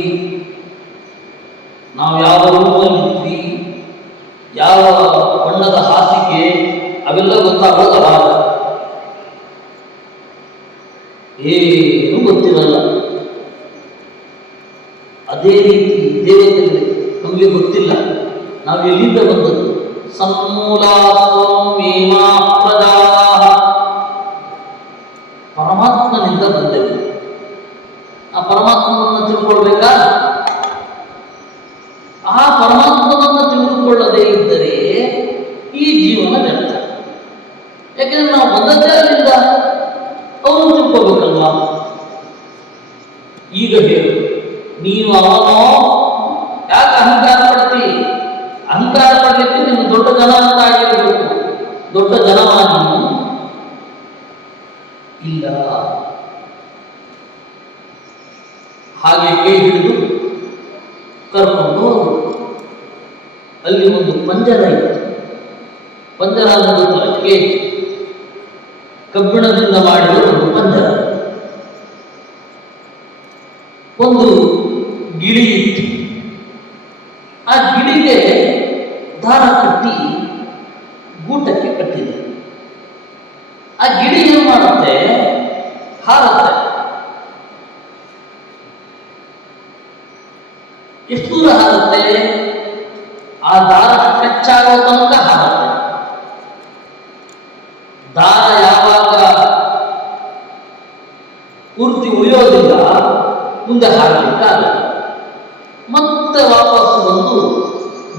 ನಾವು ಯಾವ ರೂಮಲ್ಲಿರ್ತೀವಿ, ಯಾವ ಬಣ್ಣದ ಹಾಸಿಗೆ, ಅವೆಲ್ಲ ಗೊತ್ತಾಗೋದು ಅವಾಗ. ಏನು ಗೊತ್ತಿರಲ್ಲ. ಅದೇ ರೀತಿ ದೇವತೆಗಳು ನಮಗೆ ಗೊತ್ತಿಲ್ಲ ನಾವು ಎಲ್ಲಿಂದ ಬಂದದ್ದು. ಸನ್ಮೂಲಾ ಸೌಮ್ಯೇಮಾ ಪ್ರಜಾಃ, ಪರಮಾತ್ಮನಿಂದ ಬಂದೆವು. ಆ ಪರಮಾತ್ಮನನ್ನು ತಿಳ್ಕೊಳ್ಬೇಕಾ? ಆ ಪರಮಾತ್ಮನನ್ನು ತಿಳಿದುಕೊಳ್ಳದೇ ಇದ್ದರೆ ಈ ಜೀವನ ವ್ಯರ್ಥ. ಯಾಕೆಂದ್ರೆ ನಾವು ಬಂದದ್ದೇ ಅಲ್ಲಿಂದ, ಅವನು ತಿಳ್ಕೊಳ್ಬೇಕಲ್ವಾ? ಈಗ ಹೇಳು, ನೀನು ಅವನೋ ಯಾಕೆ ಅಹಂಕಾರ ಪಡ್ತಿ? ಅಹಂಕಾರ ಪಡ್ಲಿಕ್ಕೆ ನೀನು ದೊಡ್ಡ ಜನ ಅಂತ ಆಗಿರಬೇಕು. ದೊಡ್ಡ ಜನವ ನೀನು ಇಲ್ಲ. ಹಾಗೆ ಕೈ ಹಿಡಿದು ಕರ್ಕೊಂಡು ಹೋದ್ರು. ಅಲ್ಲಿ ಒಂದು ಪಂಜರ ಇತ್ತು. ಪಂಜರ ಅನ್ನೋದು ಕೇಜ್, ಕಬ್ಬಿಣದಿಂದ ಮಾಡಿದ ಒಂದು ಪಂಜರ. ಒಂದು ಗಿಳಿ ಇತ್ತು. ಆ ಗಿಳಿಗೆ ದಾರ ಕಟ್ಟಿ ಗೂಟಕ್ಕೆ ಕಟ್ಟಿದೆ. ಆ ಗಿಳಿ ಏನು ಮಾಡುತ್ತೆ? ಹಾರುತ್ತೆ. ಎಷ್ಟು ದೂರ ಹಾರುತ್ತೆ? ಆ ದಾರ ಕಚ್ಚಾಗೋ ತನಕ ಹಾರುತ್ತೆ. ದಾರ ಯಾವಾಗ ಪೂರ್ತಿ ಉಳಿಯೋದಿಲ್ಲ, ಮುಂದೆ ಹಾರಲಿಕ್ಕಾಗಲ್ಲ. ಮತ್ತೆ ವಾಪಸ್ ಬಂದು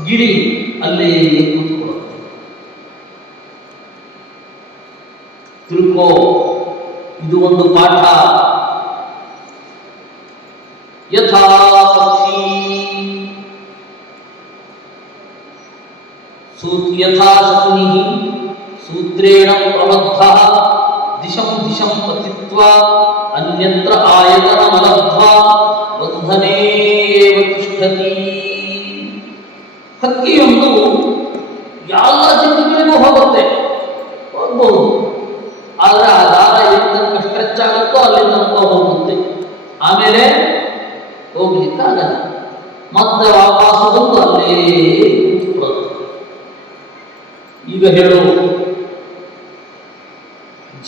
ಗಿಳಿ ಅಲ್ಲೇ ಕೂತ್ಕೊಳ್ಳುತ್ತೆ. ತಿಳ್ಕೋ, ಇದು ಒಂದು ಪಾಠ. ಯಥಾ ಪಕ್ಷಿ ಯಥಾ ಶಕುನಿ ಸೂತ್ರೇಣ ಪ್ರಬದ್ಧಃ ದಿಶಂ ದಿಶಂ ಪತಿತ್ವಾ ಅನ್ಯತ್ರ ಆಯತನಮಲಬ್ಧ್ವಾ ಬಂಧ ವರ್ಧನೇವ ತಿಷ್ಠತಿ. ಹಕ್ಕಿಯೊಂದು ಎಲ್ಲ ದಿಕ್ಕುಗಳಿಗೂ ಹೋಗುತ್ತೆ, ಹೋಗ್ಬಹುದು. ಆದರೆ ಆ ದಾರ ಎಲ್ಲಿ ತನಕ ಸ್ಟ್ರೆಚ್ ಆಗುತ್ತೋ ಅಲ್ಲಿ ತನಕ ಹೋಗುತ್ತೆ, ಆಮೇಲೆ ಹೋಗ್ಲಿಕ್ಕಾಗಲ್ಲ. ಮತ್ತೆ ವಾಪಸ್ ಬಂದು ಅಲ್ಲೇ ಕೂತ್ಕೊಳ್ಳುತ್ತೆ. ಈಗ ಹೇಳು,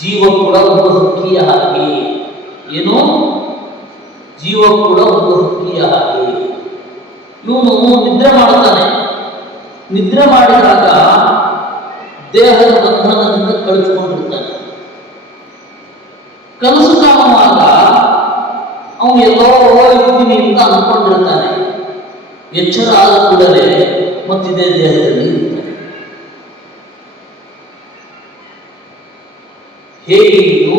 ಜೀವ ಕೂಡ ಒಂದು ಹಕ್ಕಿಯ ಹಾಗೆ. ಏನು? ಜೀವ ಕೂಡ ಒಂದು ಹಕ್ಕಿಯ ಹಾಗೆ. ಇವನು ನಿದ್ರೆ ಮಾಡ್ತಾನೆ. ನಿದ್ರೆ ಮಾಡಿದಾಗ ದೇಹದ ಬಂಧನದಿಂದ ಕಳಿಸ್ಕೊಂಡಿರ್ತಾನೆ. ಕನಸು ಕಾಣುವಾಗ ಅವನು ಎಲ್ಲೋ ಇರ್ತೀನಿ ಅಂತ ಅಂದ್ಕೊಂಡಿರ್ತಾನೆ. ಎಚ್ಚರ ಆದ ಕೂಡಲೇ ಮತ್ತಿದೇ ದೇಹದಲ್ಲಿ ಇರ್ತಾನೆ. ಹೇಗೆ ಇದು?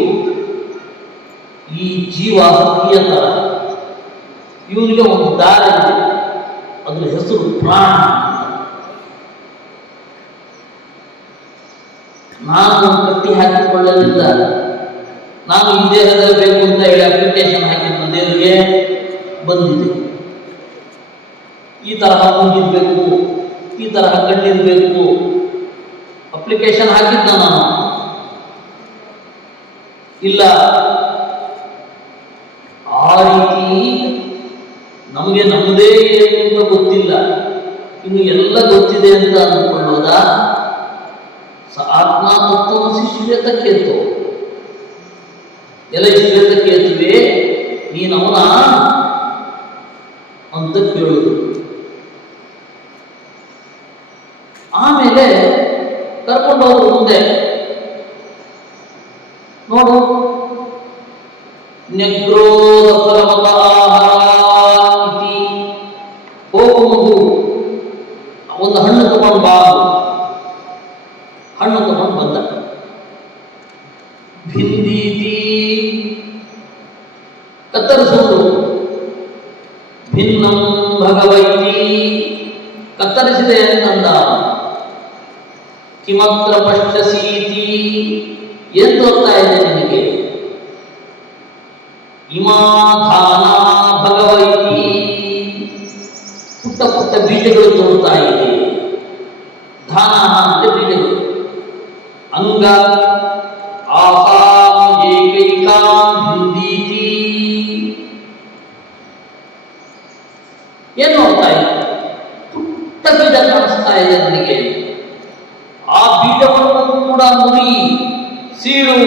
ಈ ಜೀವ ಹಕ್ಕಿಯ ತರ. ಇವನಿಗೆ ಒಂದು ದಾರ ಇದೆ, ಅದ್ರ ಹೆಸರು ಪ್ರಾಣ. ನಾನು ಕಟ್ಟಿ ಹಾಕಿಕೊಳ್ಳಲಿಲ್ಲ, ನಾನು ಈ ದೇಹದಲ್ಲಿ ಬೇಕು ಅಂತ ಹೇಳಿ ಅಪ್ಲಿಕೇಶನ್ ಹಾಕಿದ್ದು ದೇವರಿಗೆ ಬಂದಿದೆ. ಈ ತರಹ ಮೂಗಿರ್ಬೇಕು, ಈ ತರಹ ಕಣ್ಣಿರ್ಬೇಕು, ಅಪ್ಲಿಕೇಶನ್ ಹಾಕಿದ್ದ ನಾನು. ಇಲ್ಲ, ಆ ರೀತಿ ನಮಗೆ ನಮ್ಮದೇ ಏನು ಅಂತ ಗೊತ್ತಿಲ್ಲ, ಇನ್ನು ಎಲ್ಲ ಗೊತ್ತಿದೆ ಅಂತ ಅಂದ್ಕೊಳ್ಳೋದ. ಆತ್ಮ ತತ್ವಮಸಿ ಶ್ವೇತಕೇತು. ಎಲ್ಲ ಶ್ವೇತಕೇತುವೆ, ನೀನವನ ಅಂತ ಕೇಳುವುದು. ಆಮೇಲೆ ಕರ್ಕೊಂಡವರು ಮುಂದೆ ನೋಡು, ನೆಗ್ರೋಧ ಫಲಮತ ಇತಿ. ಹೋಗು ಮಗು, ಒಂದು ಹಣ್ಣು ತಗೊಂಡು ಬಾ. ಹಣ್ಣು ತಗೊಂಡು ಬಂದ. ಭಿಂದೀತಿ, ಕತ್ತರಿಸುವುದು. ಭಿನ್ನಂ ಭಗವೈತಿ, ಕತ್ತರಿಸಿದೆ ಅಂತಂದ. ಕಿಮತ್ರ ಪಶ್ಯಸೀತಿ, ಏನು ತೋರ್ತಾ ಇದೆ ನಿನಗೆ? ಇಮಾಧಾನ ಭಗವೈತಿ, ಪುಟ್ಟ ಪುಟ್ಟ ಬೀಜಗಳು ತೋರ್ತಾ ಇದೆ. ಧಾನ ಅಂದ್ರೆ ಬೀಜಗಳು. ಅಂಗ ಆಹಾಂ ಏಕೈಕಾಂ ಭಿಂದೀತಿ. ಏನು ನೋಡ್ತಾ ಇದೆ? ಪುಟ್ಟ ಬೀಜ ಕಾಣಿಸ್ತಾ ಇದೆ ನನಗೆ. ಆ ಬೀಜವನ್ನು ಕೂಡ ಮುರಿ, ಸೀಳು.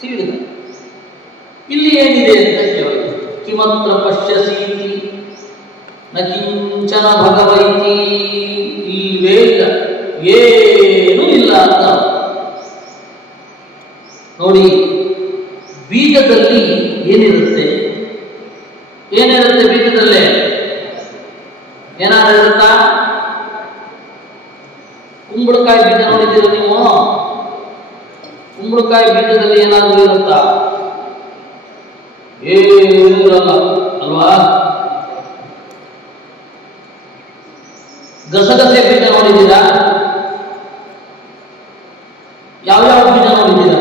ಸೀಳಿದ. ಇಲ್ಲಿ ಏನಿದೆ ಅಂತ ಕೇಳಿದ. ಕಿಮತ್ರ ಪಶ್ಯಸೀತಿ ನ ಕಿಂಚನ ಭಗವೈತಿ. ಇಲ್ವೇ ಇಲ್ಲ, ಏನೂ ಇಲ್ಲ ಅಂತ. ನೋಡಿ, ಬೀಜದಲ್ಲಿ ಏನಿರುತ್ತೆ? ಏನಿರುತ್ತೆ ಬೀಜದಲ್ಲೇ? ಏನಾದ್ರು ಇರುತ್ತಾ? ಕುಂಬಳಕಾಯಿ ಬೀಜ ನೋಡಿದ್ದೀರ ನೀವು? ಕುಂಬಳಕಾಯಿ ಬೀಜದಲ್ಲಿ ಏನಾದರೂ ಇರುತ್ತಾ? ಏನೂ ಇರಲ್ಲ ಅಲ್ವಾ? ಗಸಗಸೆ ಬೀಜ ನೋಡಿದ್ದೀರಾ? ಯಾವ್ಯಾವ ಬೀಜ ನೋಡಿದ್ದೀರಾ?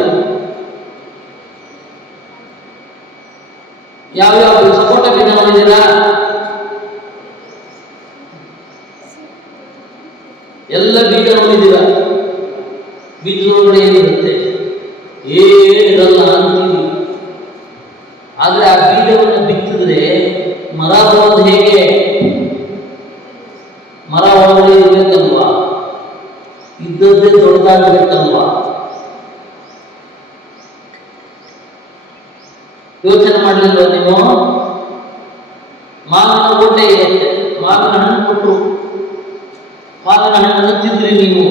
ಯಾವ್ಯಾವ? ಸಪೋಟ ಬೀಜ ನೋಡಿದ್ದೀರಾ? ಎಲ್ಲ ಬೀಜ ನೋಡಿದ್ದೀರಾ? ಬೀಜದೊಳಗಡೆ ಏನಿರುತ್ತೆ? ಏನಿರಲ್ಲ ಅಂತೀವಿ. ಆದ್ರೆ ಆ ಬೀಜವನ್ನು ಬಿತ್ತಿದ್ರೆ ಮರ ಬರೋದು ಹೇಗೆ? ಮರ ಒಳಗಡೆ ಇರ್ಬೇಕಲ್ವಾ? ಇದ್ದದ್ದೇ ದೊಡ್ಡದಾಗಬೇಕಲ್ವಾ? ಯೋಚನೆ ಮಾಡಲಿಲ್ಲ ನೀವು? ಮಾವಿನ ಓಟೆ ಇರುತ್ತೆ, ಮಾವಿನ ಹಣ್ಣು ಕೊಟ್ಟರು, ಮಾವಿನ ಹಣ್ಣನ್ನು ತಿಂದ್ರಿ ನೀವು.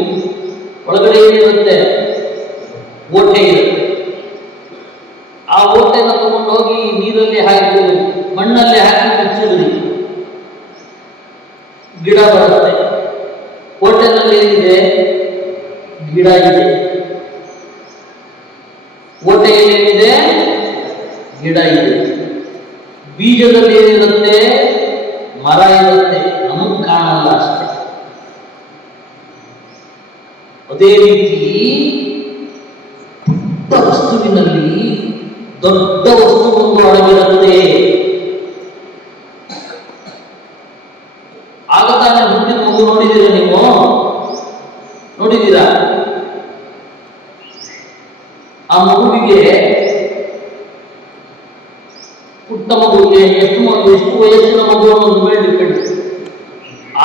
ಒಳಗಡೆ ಏನಿರುತ್ತೆ? ಓಟೆ ಇರುತ್ತೆ. ಆ ಓಟೆನ ತಗೊಂಡು ಹೋಗಿ ನೀರಲ್ಲಿ ಹಾಕಿ, ಮಣ್ಣಲ್ಲಿ ಹಾಕಿ ಮುಚ್ಚಿದ್ರಿ, ಗಿಡ ಬರುತ್ತೆ. ಓಟೆನಲ್ಲಿ ಏನಿದೆ? ಗಿಡ ಇದೆ. ಓಟೆಯಲ್ಲಿ ಏನಿದೆ? ಗಿಡ ಇದೆ. ಬೀಜದಲ್ಲಿ ಏನಿರುತ್ತೆ? ಮರ ಇರುತ್ತೆ, ನಮಗೆ ಕಾಣಲ್ಲ ಅಷ್ಟೇ. ಅದೇ ರೀತಿ ಪುಟ್ಟ ವಸ್ತುವಿನಲ್ಲಿ ದೊಡ್ಡ ವಸ್ತು ಒಂದು ಅಡಗಿರುತ್ತೆ. ಆ ಮಗುವಿಗೆ, ಪುಟ್ಟ ಮಗುವಿಗೆ ಎಷ್ಟು ವಯಸ್ಸಿನ ಮಗು ಅನ್ನೋದು ಮೇಲೆ ಡಿಪೆಂಡ್.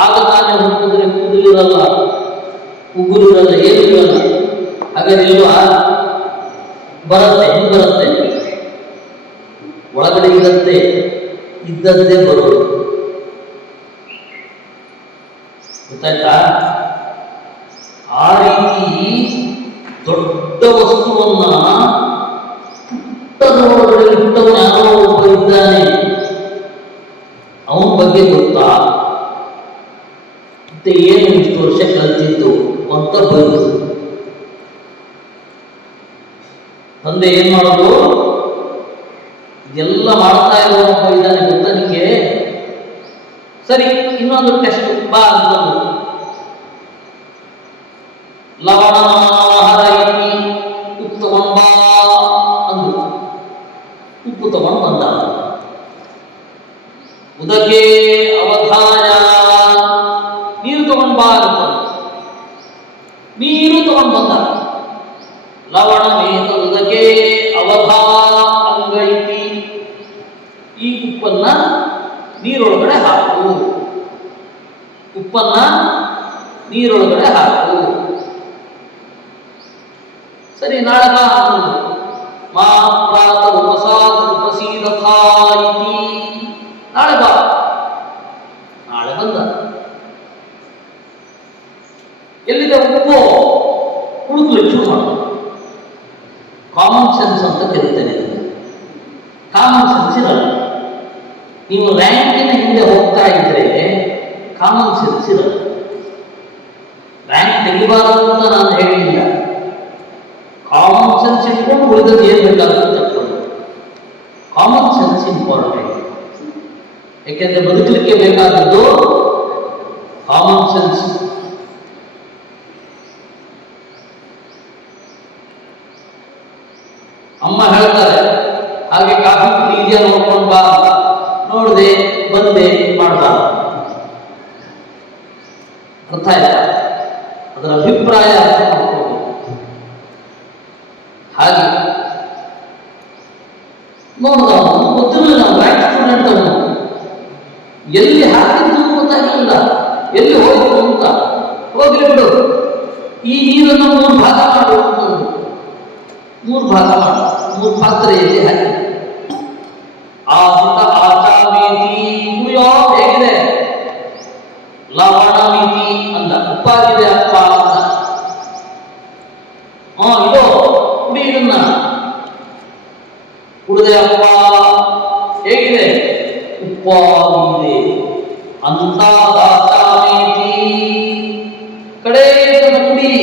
ಆಗ ತಾನೇ ಹುಟ್ಟಿದ್ರೆ ಕೂದಲಿರಲ್ಲ, ಉಗುರಿರಲ್ಲ, ಏನಿರಲ್ಲ. ಹಾಗಾದ್ರೆ ಇಲ್ವಾ? ಬರುತ್ತೆ, ಹಿಂಗೆ ಬರುತ್ತೆ, ಒಳಗಡೆ ಇರುತ್ತೆ, ಇದ್ದದ್ದೇ ಬರೋದು. ಗೊತ್ತಾಯ್ತಾ? ಆ ರೀತಿ ದೊಡ್ಡ ವಸ್ತುವನ್ನ ಪುಟ್ಟದೊಳಗಡೆ ಇಟ್ಟವನು ಯಾರೋ ಒಬ್ಬ ಇದ್ದಾನೆ, ಅವನ ಬಗ್ಗೆ ಗೊತ್ತಾ? ಮತ್ತೆ ಏನು ಇಷ್ಟು ವರ್ಷ ಕಲ್ತಿದ್ದು ಅಂತ ಬರೋದು. ತಂದೆ ಏನ್ ಮಾಡೋದು? ಎಲ್ಲ ಮಾಡ್ತಾ ಇರೋ ಒಬ್ಬ ಇದ್ದಾನೆ ಗೊತ್ತಾ ನಿಮಗೆ? ಸರಿ, ಇನ್ನೊಂದು ಟೆಸ್ಟ್ ಬಾ ಅಂತಂದು. ಲವಣ ಇತಿ ಉಪ್ಪು ತಗೊಂಡ್ ಬಾ ಅಂದ್ರು. ಉಪ್ಪು ತಗೊಂಡ್ ಬಂದ. ಉದಕೆ ಅವಧಾಯ, ನೀರು ತಗೊಂಡ್ ಬಾ ಅಂತ. ನೀರು ತಗೊಂಡ್ ಬಂದ. ಲವಣ ಮೇತ ಉದಕೆ ಅವಧಾ ಅಂಗೈತಿ. ಈ ಉಪ್ಪನ್ನ ನೀರೊಳಗಡೆ ಹಾಕು, ಉಪ್ಪನ್ನ ನೀರೊಳಗಡೆ ಹಾಕು. ಸರಿ, ನಾಳೆ ಬಾ ಅಂದ್ರು. ಮಾ ಪ್ರಾತ ಉಪಸೀದಥಾ ಇತಿ. ನಾಳೆ ಬಾ. ನಾಳೆ ಬಂದ. ಎಲ್ಲಿದೆ ಉಪ್ಪು? ಹುಡುಕ್ಲಿಕ್ಕೆ ಶುರು ಮಾಡ. ಕಾಮನ್ ಸೆನ್ಸ್ ಅಂತ ಕರೀತೇನೆ. ಕಾಮನ್ ಸೆನ್ಸ್ ಇರಲ್ಲ. ನೀವು ರ್ಯಾಂಕಿನ ಹಿಂದೆ ಹೋಗ್ತಾ ಇದ್ರೆ ಕಾಮನ್ ಸೆನ್ಸ್ ಇರಲ್ಲ. ರ್ಯಾಂಕ್ ತೆಗಿಬಾರದು ಅಂತ ನಾನು ಹೇಳಿಲ್ಲ. ಕಾಮನ್ ಸೆನ್ಸ್ ಇಟ್ಕೊಂಡು ಉಳಿದದ್ದು ಏನ್ ಬೇಕಾದ್ರೂ ತಕ್ಕೊಳ್ಳಿ. Common sense important. ಯಾಕೆಂದ್ರೆ ಬದುಕಲಿಕ್ಕೆ ಬೇಕಾದದ್ದು ಕಾಮನ್ ಸೆನ್ಸ್. ಅಮ್ಮ ಹೇಳ್ತಾರೆ, ಹಾಗೆ ಕಾಫಿ ಪುಡಿ ಇದೆಯಾ ನೋಡ್ಕೊಂಡು ಬಾ. ನೋಡ್ದೆ, ಬಂದೆ, ಮಾಡ್ದ. ಅರ್ಥ ಆಯ್ತಾ? ಅದರ ಅಭಿಪ್ರಾಯ ಅರ್ಥ ಮಾಡ್ಕೊಂಡು. ಹಾಗೆ ನೋಡ್ದ, ಗೊತ್ತಿರಲಿಲ್ಲ, ಬ್ಯಾಂಕ್ ಸ್ಟೂಡೆಂಟ್ ಅವನು. ಎಲ್ಲಿ ಹಾಕಿದ್ದು ಗೊತ್ತಾಗಲಿಲ್ಲ, ಎಲ್ಲಿ ಹೋಯ್ತು ಅಂತ. ಹೋಗ್ಲಿ ಬಿಡು, ಈ ನೀರನ್ನು 3 ಭಾಗ ಮಾಡು ಅಂತಂದು. 3 ಭಾಗ ಮಾಡು, 3 ಪಾತ್ರೆಯಲ್ಲಿ ಹಾಕಿ. ಆಹುತ ಆಚಾಮೇತಿ, ಕುಡಿಯೋ ಹೇಗಿದೆ? ಲವಣ ಮಿತಿ ಅಂದ. ಉಪ್ಪಾಗಿದೆ ಅಪ್ಪ ಅಂದ. ಇದು ಕುಡಿ, ಇದನ್ನ ಕುಡಿದೆ ಅಪ್ಪ. ಹೇಗಿದೆ? ಉಪ್ಪಾಗಿದೆ. ಅಂತಾದಾಚಾಮೇತಿ, ಕಡೆ ಕುಡಿ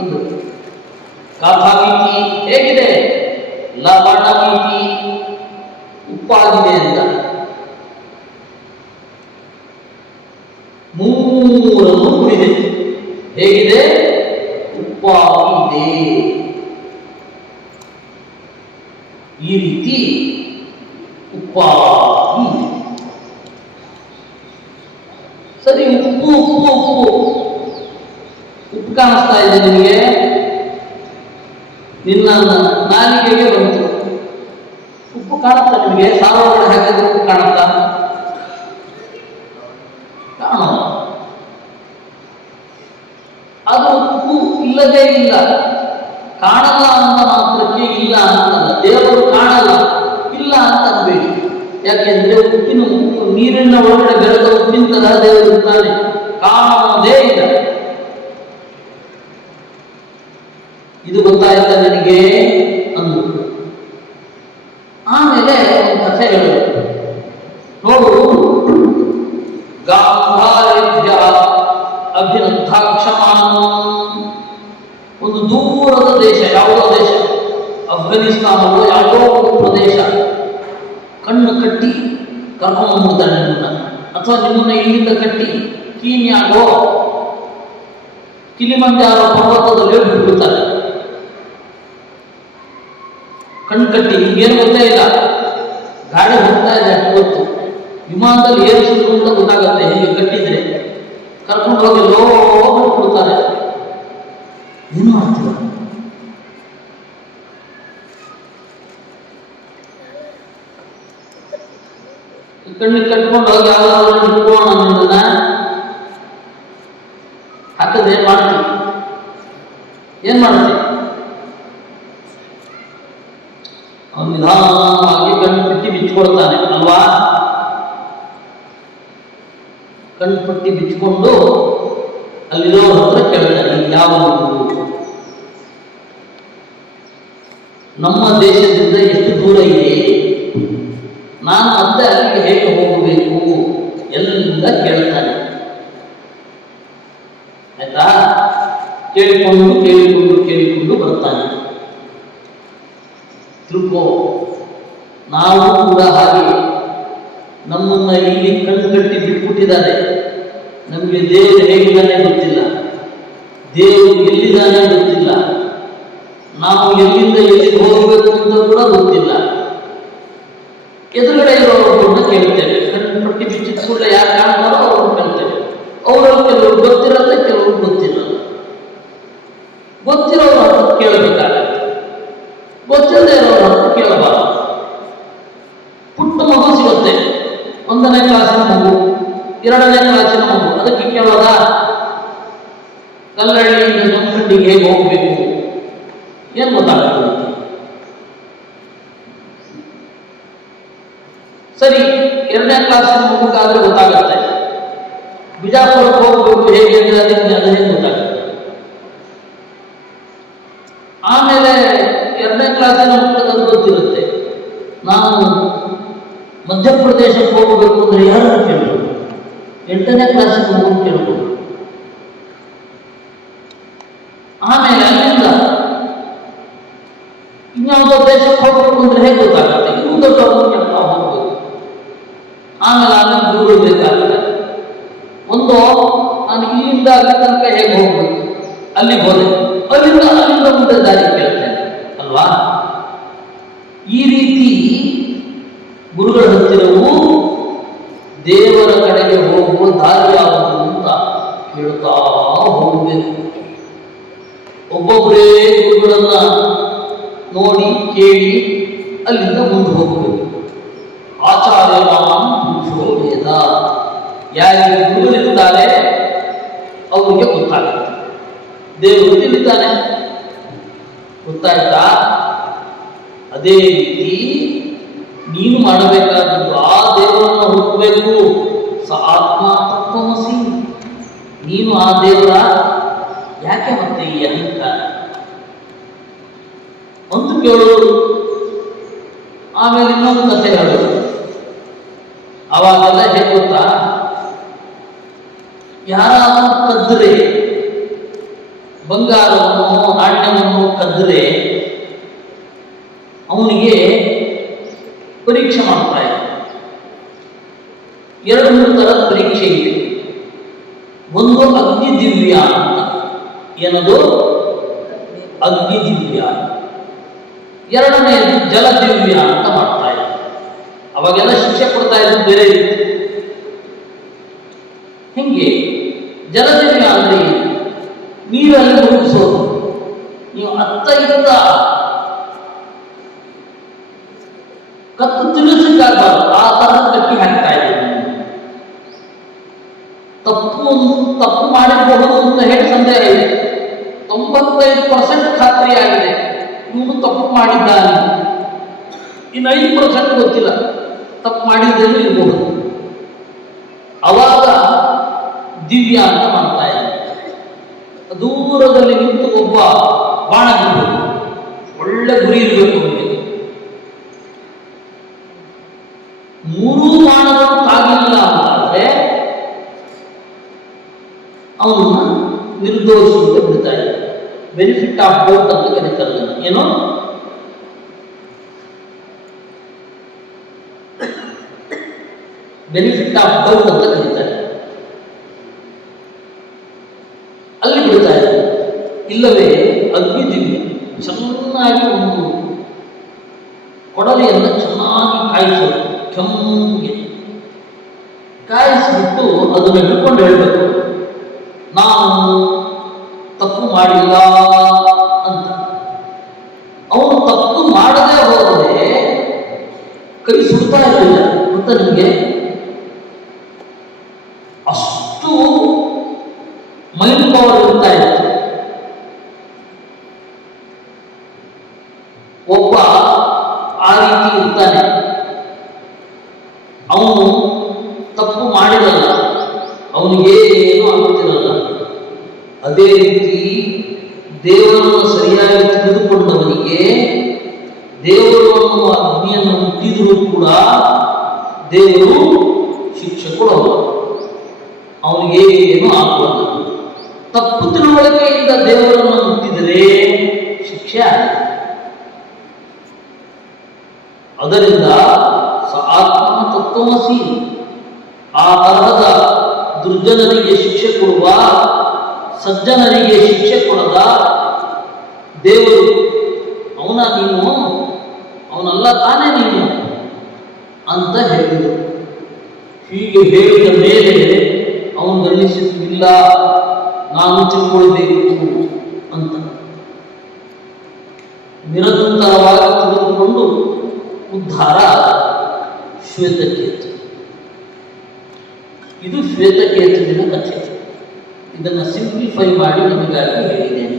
ಅಂದು. ಕಾಥಾಮಿತಿ, ಹೇಗಿದೆ? ಲವಣ ಮಿತಿ, ಉಪ್ಪಾಗಿದೆ ಅಂತ. 3 ಕುಡಿದೆ. ಹೇಗಿದೆ? ಉಪ್ಪಾಗಿದೆ. ಈ ರೀತಿ ಉಪ್ಪಾಗಿದೆ. ಸರಿ, ಉಪ್ಪು ಉಪ್ಪು ಉಪ್ಪು ಉಪ್ಪು ಕಾಣಿಸ್ತಾ ಇದೆ ನಿಮಗೆ? ನಿನ್ನ ನಾಲಿಗೆಗೆ ಬಂತು. ಉಪ್ಪು ಕಾಣುತ್ತಾ ನಿಮಗೆ? ಸಾರೊಳಗಡೆ ಹಾಕಿದ್ರೆ ಉಪ್ಪು ಕಾಣುತ್ತಾ? ಕಾಣೋ. ಅದು ಉಪ್ಪು ಇಲ್ಲದೇ ಇಲ್ಲ. ಕಾಣಲ್ಲ ಅಂತ ಮಾತ್ರಕ್ಕೆ ಇಲ್ಲ ಅಂತಲ್ಲ. ದೇವರು ಕಾಣಲ್ಲ, ಇಲ್ಲ ಅಂತ ಅನ್ಬೇಡಿ. ಯಾಕೆಂದ್ರೆ ನೀರಿನ ಒಳಗಡೆ ಬೆಳೆದ ಉಪ್ಪಿನ ತರ ದೇವರು ಇರ್ತಾನೆ, ಕಾಣೋದೇ ಇಲ್ಲ. ಇದು ಗೊತ್ತಾಯ್ತಾ ನನಗೆ ಅಂದು. ಆಮೇಲೆ ಒಂದು ಕಥೆ ಹೇಳೋದು. ನೋಡು, ಗಾಂಧಾರೇಭ್ಯ ಅಭಿನಂದಾಕ್ಷಮಾನ. ಒಂದು ದೂರದ ದೇಶ, ಯಾವುದೋ ದೇಶ, ಅಫ್ಘಾನಿಸ್ತಾನವೋ ಯಾವುದೋ ಒಂದು ಪ್ರದೇಶ, ಕಣ್ಣು ಕಟ್ಟಿ ಕರ್ಕೊಂಡ್ಬಿಡ್ತಾನೆ ನಿಮ್ಮನ್ನ, ಅಥವಾ ನಿಮ್ಮನ್ನ ಇಲ್ಲಿಂದ ಕಟ್ಟಿ ಕೀನ್ಯಾಗೋ ಕಿಲಿಮಂಜಾರೋ ಪರ್ವತದಲ್ಲಿ ಬಿಟ್ಬಿಡ್ತಾರೆ. ಕಣ್ಣು ಕಟ್ಟಿ, ನಿಮ್ಗೇನು ಗೊತ್ತೇ ಇಲ್ಲ. ಗಾಡಿ ಹೋಗ್ತಾ ಇದೆ ಅಷ್ಟು ಗೊತ್ತು. ವಿಮಾನದಲ್ಲಿ ಏರಿಸಿದ್ರು ಅಂತ ಗೊತ್ತಾಗತ್ತೆ. ಹೀಗೆ ಕಟ್ಟಿದ್ರೆ ಕರ್ಕೊಂಡು ಹೋಗಿ ಲೋ ಬಿಡ್ತಾರೆ. ಏನು ಮಾಡ್ತೀರ? ಕಣ್ಣಿಗೆ ಕಟ್ಕೊಂಡು ಹೋಗಿ ಯಾವ್ದಾದ್ರು ಇಟ್ಕೋಣ ಅನ್ನೋದನ್ನ ಹಾಕಿದ್ರೆ ಏನ್ ಮಾಡ್ತೀವಿ ಅವನು ನಿಧಾನವಾಗಿ ಕಣ್ಣು ಪಟ್ಟಿ ಬಿಚ್ಕೊಳ್ತಾನೆ ಅಲ್ವಾ? ಕಣ್ಣು ಪಟ್ಟಿ ಬಿಚ್ಕೊಂಡು ಅಲ್ಲಿರೋ ಹತ್ರ ಕೇಳ್ತಾನೆ, ಯಾವ ನಮ್ಮ ದೇಶದಿಂದ ಎಷ್ಟು ದೂರ ಇದೆ, ನಾನು ಮತ್ತೆ ಅಲ್ಲಿಗೆ ಹೇಗೆ ಹೋಗಬೇಕು ಎಲ್ಲ ಕೇಳ್ತಾನೆ. ಆಯ್ತಾ? ಕೇಳಿಕೊಂಡು ಬರ್ತಾನೆ. ತಿಳ್ಕೋ, ನಾವು ಕೂಡ ಹಾಗೆ ನಮ್ಮನ್ನ ಇಲ್ಲಿ ಕಣ್ಣು ಕಟ್ಟಿ ಬಿಟ್ಬಿಟ್ಟಿದ್ದಾರೆ. ನಮಗೆ ದೇವರು ಹೇಗಿದ್ದಾನೆ ಗೊತ್ತಿಲ್ಲ, ದೇವರು ಎಲ್ಲಿದ್ದಾನೆ ಗೊತ್ತಿಲ್ಲ, ನಾವು ಎಲ್ಲಿಂದ ಎಲ್ಲಿಗೆ ಹೋಗಬೇಕು ಅಂತ ಕೂಡ ಗೊತ್ತಿಲ್ಲ. ಎದುರುಗಡೆ ಇರೋರನ್ನ ಕೇಳ್ತೇವೆ, ಕಣ್ಣು ಪಟ್ಟಿ ಬಿಚ್ಚಿದ ಕೂಡಲೇ ಯಾರು ಕಾಣ್ತಾರೋ ಅವ್ರನ್ನ ಕೇಳ್ತೇವೆ. ಅವರಲ್ಲಿ ಕೆಲವರು ಗೊತ್ತಿರತ್ತೆ, ಕೆಲವರು ಗೊತ್ತಿರಲ್ಲ. ಗೊತ್ತಿರೋರ ಹತ್ರ ಕೇಳಬೇಕಾಗತ್ತೆ, ಗೊತ್ತಿಲ್ಲದೆ ಇರೋರ ಹತ್ರ ಕೇಳಬಾರದು. ಪುಟ್ಟ ಮಗು ಸಿಗುತ್ತೆ, 1ನೇ ಕ್ಲಾಸಿನ ಮಗು, 2ನೇ ಕ್ಲಾಸಿನ ಮಗು, ಅದಕ್ಕೆ ಕೇಳೋದ ಕಲ್ಲಳ್ಳಿಯಿಂದ ಜಮಖಂಡಿಗೆ ಹೇಗೆ ಹೋಗ್ಬೇಕು ಏನ್ ಗೊತ್ತಾಗ್ತದೆ? ಸರಿ, 2ನೇ ಕ್ಲಾಸಿನ ಮಗುಗಾದ್ರೆ ಗೊತ್ತಾಗುತ್ತೆ. ಬಿಜಾಪುರಕ್ಕೆ ಹೋಗ್ಬೇಕು ಹೇಗೆ ಅಂದ್ರೆ ಅದನ್ನೇ ಗೊತ್ತಾಗುತ್ತೆ. ಆಮೇಲೆ 2ನೇ ಕ್ಲಾಸಿನ ಮಕ್ಕಳಿಗೆ ಗೊತ್ತಿರುತ್ತೆ. ನಾವು ಮಧ್ಯಪ್ರದೇಶಕ್ಕೆ ಹೋಗಬೇಕು ಅಂದ್ರೆ ಯಾರನ್ನು ಕೇಳಬಹುದು? 8ನೇ ಕ್ಲಾಸಿನ ಮಗು ಕೇಳಬಹುದು. ಆಮೇಲೆ ಅಲ್ಲಿಂದ ಇನ್ಯಾವುದೋ ದೇಶಕ್ಕೆ ಹೋಗಬೇಕು ಅಂದ್ರೆ ಹೇಗೆ ಗೊತ್ತಾಗುತ್ತೆ? ಇನ್ನೂ ದೊಡ್ಡವರು ಕೇಳ್ತಾ ಹೋಗ್ಬೇಕು. ಆಮೇಲೆ ದೂರ ಬೇಕಾಗುತ್ತೆ. ಒಂದು ನಾನು ಇಲ್ಲಿಂದ ಅಲ್ಲಿ ತನಕ ಹೇಗೆ ಹೋಗ್ಬೇಕು, ಅಲ್ಲಿಗೆ ಹೋದೆ, ಅಲ್ಲಿಂದ ಮುಂದೆ ದಾರಿ ಕೇಳ್ತೇನೆ ಅಲ್ವಾ? ಈ ರೀತಿ ಗುರುಗಳ ಹತ್ತಿರವೂ ದೇವರ ಕಡೆಗೆ ಹೋಗುವ ದಾರಿ ಯಾವುದು ಅಂತ ಕೇಳ್ತಾ ಹೋಗಬೇಕು. ಒಬ್ಬೊಬ್ಬರೇ ಗುರುಗಳನ್ನ ನೋಡಿ ಕೇಳಿ ಅಲ್ಲಿಂದ ಮುಂದೆ ಹೋಗಬೇಕು. ಆಚಾರ್ಯನಾಂ ಪುರುಷೋ ವೇದ, ಯಾರಿಗೆ ಗುರುಗಳಿರ್ತಾರೆ ಅವರಿಗೆ ಗೊತ್ತಾಗುತ್ತೆ, ದೇವರು ತಿಳಿತಾನೆ. ಗೊತ್ತಾಯ್ತಾ? ಅದೇ ರೀತಿ ನೀನು ಮಾಡಬೇಕಾದದ್ದು ಆ ದೇವರನ್ನು ಹುಡುಕಬೇಕು. ಸ ಆತ್ಮ ತತ್ವಮಸಿ, ನೀನು ಆ ದೇವರ. ಯಾಕೆ ಮತ್ತೆ ಈ ಅಹಂಕಾರ? ಒಂದು ಕೇಳೋದು, ಆಮೇಲೆ ಇನ್ನೊಂದು ಕಥೆ ಹೇಳೋದು. ಅವಾಗೆಲ್ಲ ಹೇಗೆ ಗೊತ್ತಾ? ಯಾರಾದರೂ ಕದ್ರೆ, ಬಂಗಾರವನ್ನು ನಾಣ್ಯವನ್ನು ಕದ್ರೆ ಅವನಿಗೆ ಪರೀಕ್ಷೆ ಮಾಡ್ತಾ ಇದೆ. 2-3 ಥರದ ಪರೀಕ್ಷೆ ಇದೆ. ಒಂದು ಅಗ್ನಿ ದಿವ್ಯ ಅಂತ, ಏನದು ಅಗ್ನಿ ದಿವ್ಯ. 2ನೇದು ಜಲ ದಿವ್ಯ ಅಂತ ಮಾಡ್ತಾ ಇದೆ. ಅವಾಗೆಲ್ಲ ಶಿಕ್ಷೆ ಕೊಡ್ತಾ ಇದ್ದು ಬೇರೆ ಇತ್ತು. ಹಿಂಗೆ ಜಲದಿವ್ಯ ಅಂದ್ರೆ ನೀರಲ್ಲಿ ಮುಳುಗಿಸೋದು. ನೀವು ಅತ್ತ ಇತ್ತ ಕತ್ತು ತಿಳಿಸಕ್ಕಾಗಬಾರ್ದು, ಆ ತರ ಕಟ್ಟಿ ಹಾಕ್ತಾ ಇದ್ದೀವಿ. ತಪ್ಪು ಮಾಡಿರಬಹುದು ಅಂತ ಹೇಳಿ ಸಂದೇಹ ಇದೆ. 95% ಖಾತ್ರಿಯಾಗಿದೆ ಇವನು ತಪ್ಪು ಮಾಡಿದ್ದಾನೆ. ಇನ್ನು 5% ಗೊತ್ತಿಲ್ಲ, ತಪ್ಪು ಮಾಡಿದ್ದೇನು ಇರಬಹುದು. ಅವಾಗ ದಿವ್ಯ ಅಂತ ಮಾಡ್ತಾ ಇದೆ. ದೂರದಲ್ಲಿ ನಿಂತು ಒಬ್ಬ ಬಾಣ ಬಿಡಬೇಕು, ಒಳ್ಳೆ ಗುರಿ ಇರಬೇಕು ಅವನಿಗೆ. 3 ಬಾಣಗಳು ತಾಗಿಲ್ಲ ಅಂತಾದ್ರೆ ಅವನನ್ನ ನಿರ್ದೋಷ ಅಂತ ಬಿಡ್ತಾ ಇದೆ. ಬೆನಿಫಿಟ್ ಆಫ್ ಡೌಟ್ ಅಂತ ಕರೀತಾರೆ. ಏನು? ಬೆನಿಫಿಟ್ ಆಫ್ ಡೌಟ್ ಅಂತ ಕರೀತಾರೆ. ಅಲ್ಲಿ ಬಿಡ್ತಾ ಇದೆ. ಇಲ್ಲವೇ ಅಗ್ನಿ ದಿವ್ಯ ಚೆನ್ನಾಗಿ ಒಂದು ಕೊಡಲಿಯನ್ನು ಚೆನ್ನಾಗಿ ಕಾಯಿಸೋದು, ಕೆಂಪಿಗೆ ಕಾಯಿಸಿಬಿಟ್ಟು ಅದನ್ನು ಹಿಡ್ಕೊಂಡು ಹೇಳಬೇಕು, ನಾನು ತಪ್ಪು ಮಾಡಿಲ್ಲ ಅಂತ. ಅವನು ತಪ್ಪು ಮಾಡದೆ ಹೋದರೆ ಕೈ ಸುಡ್ತಾ ಇರಲಿಲ್ಲ. ಗೊತ್ತಾ ನಿಮಗೆ? ಒಬ್ಬ ಆ ರೀತಿ ಇರ್ತಾನೆ, ಅವನು ತಪ್ಪು ಮಾಡಿರಲ್ಲ, ಅವನಿಗೇನು ಆಗುತ್ತಿರಲ್ಲ. ಅದೇ ರೀತಿ ದೇವರನ್ನು ಸರಿಯಾಗಿ ತಿಳಿದುಕೊಂಡವನಿಗೆ ದೇವರು ಅನ್ನುವ ಅಗ್ನಿಯನ್ನು ಮುಟ್ಟಿದರೂ ಕೂಡ ದೇವರು ಶಿಕ್ಷೆ ಕೊಡೋದು, ಅವನಿಗೇನು ಆಗುವುದು. ತಪ್ಪು ತಿಳುವಳಿಕೆಯಿಂದ ದೇವರನ್ನು ಮುಟ್ಟಿದರೆ ಶಿಕ್ಷೆ ಆಗಿದೆ. ಅದರಿಂದ ಆತ್ಮ ತತ್ವಮಸಿ, ಆ ತರಹದ ದುರ್ಜನರಿಗೆ ಶಿಕ್ಷೆ ಕೊಡುವ, ಸಜ್ಜನರಿಗೆ ಶಿಕ್ಷೆ ಕೊಡದ ದೇವರು ಅವನಲ್ಲ ತಾನೇ ನೀನು ಅಂತ ಹೇಳಿದರು. ಹೀಗೆ ಹೇಳಿದ ಮೇಲೆ ಅವನು ಗಮನಿಸಿಲ್ಲ, ನಾನು ತಿಳ್ಕೊಳ್ಬೇಕು ಅಂತ ನಿರಂತರವಾಗಿ ತಿಳಿದುಕೊಂಡು ಉದ್ಧಾರ ಶ್ವೇತಕೇತು. ಇದು ಶ್ವೇತಕೇತುವಿನ ಕಥೆ. ಇದನ್ನು ಸಿಂಪ್ಲಿಫೈ ಮಾಡಿ ನಿಮಗಾಗಿ ಹೇಳಿದ್ದೇನೆ,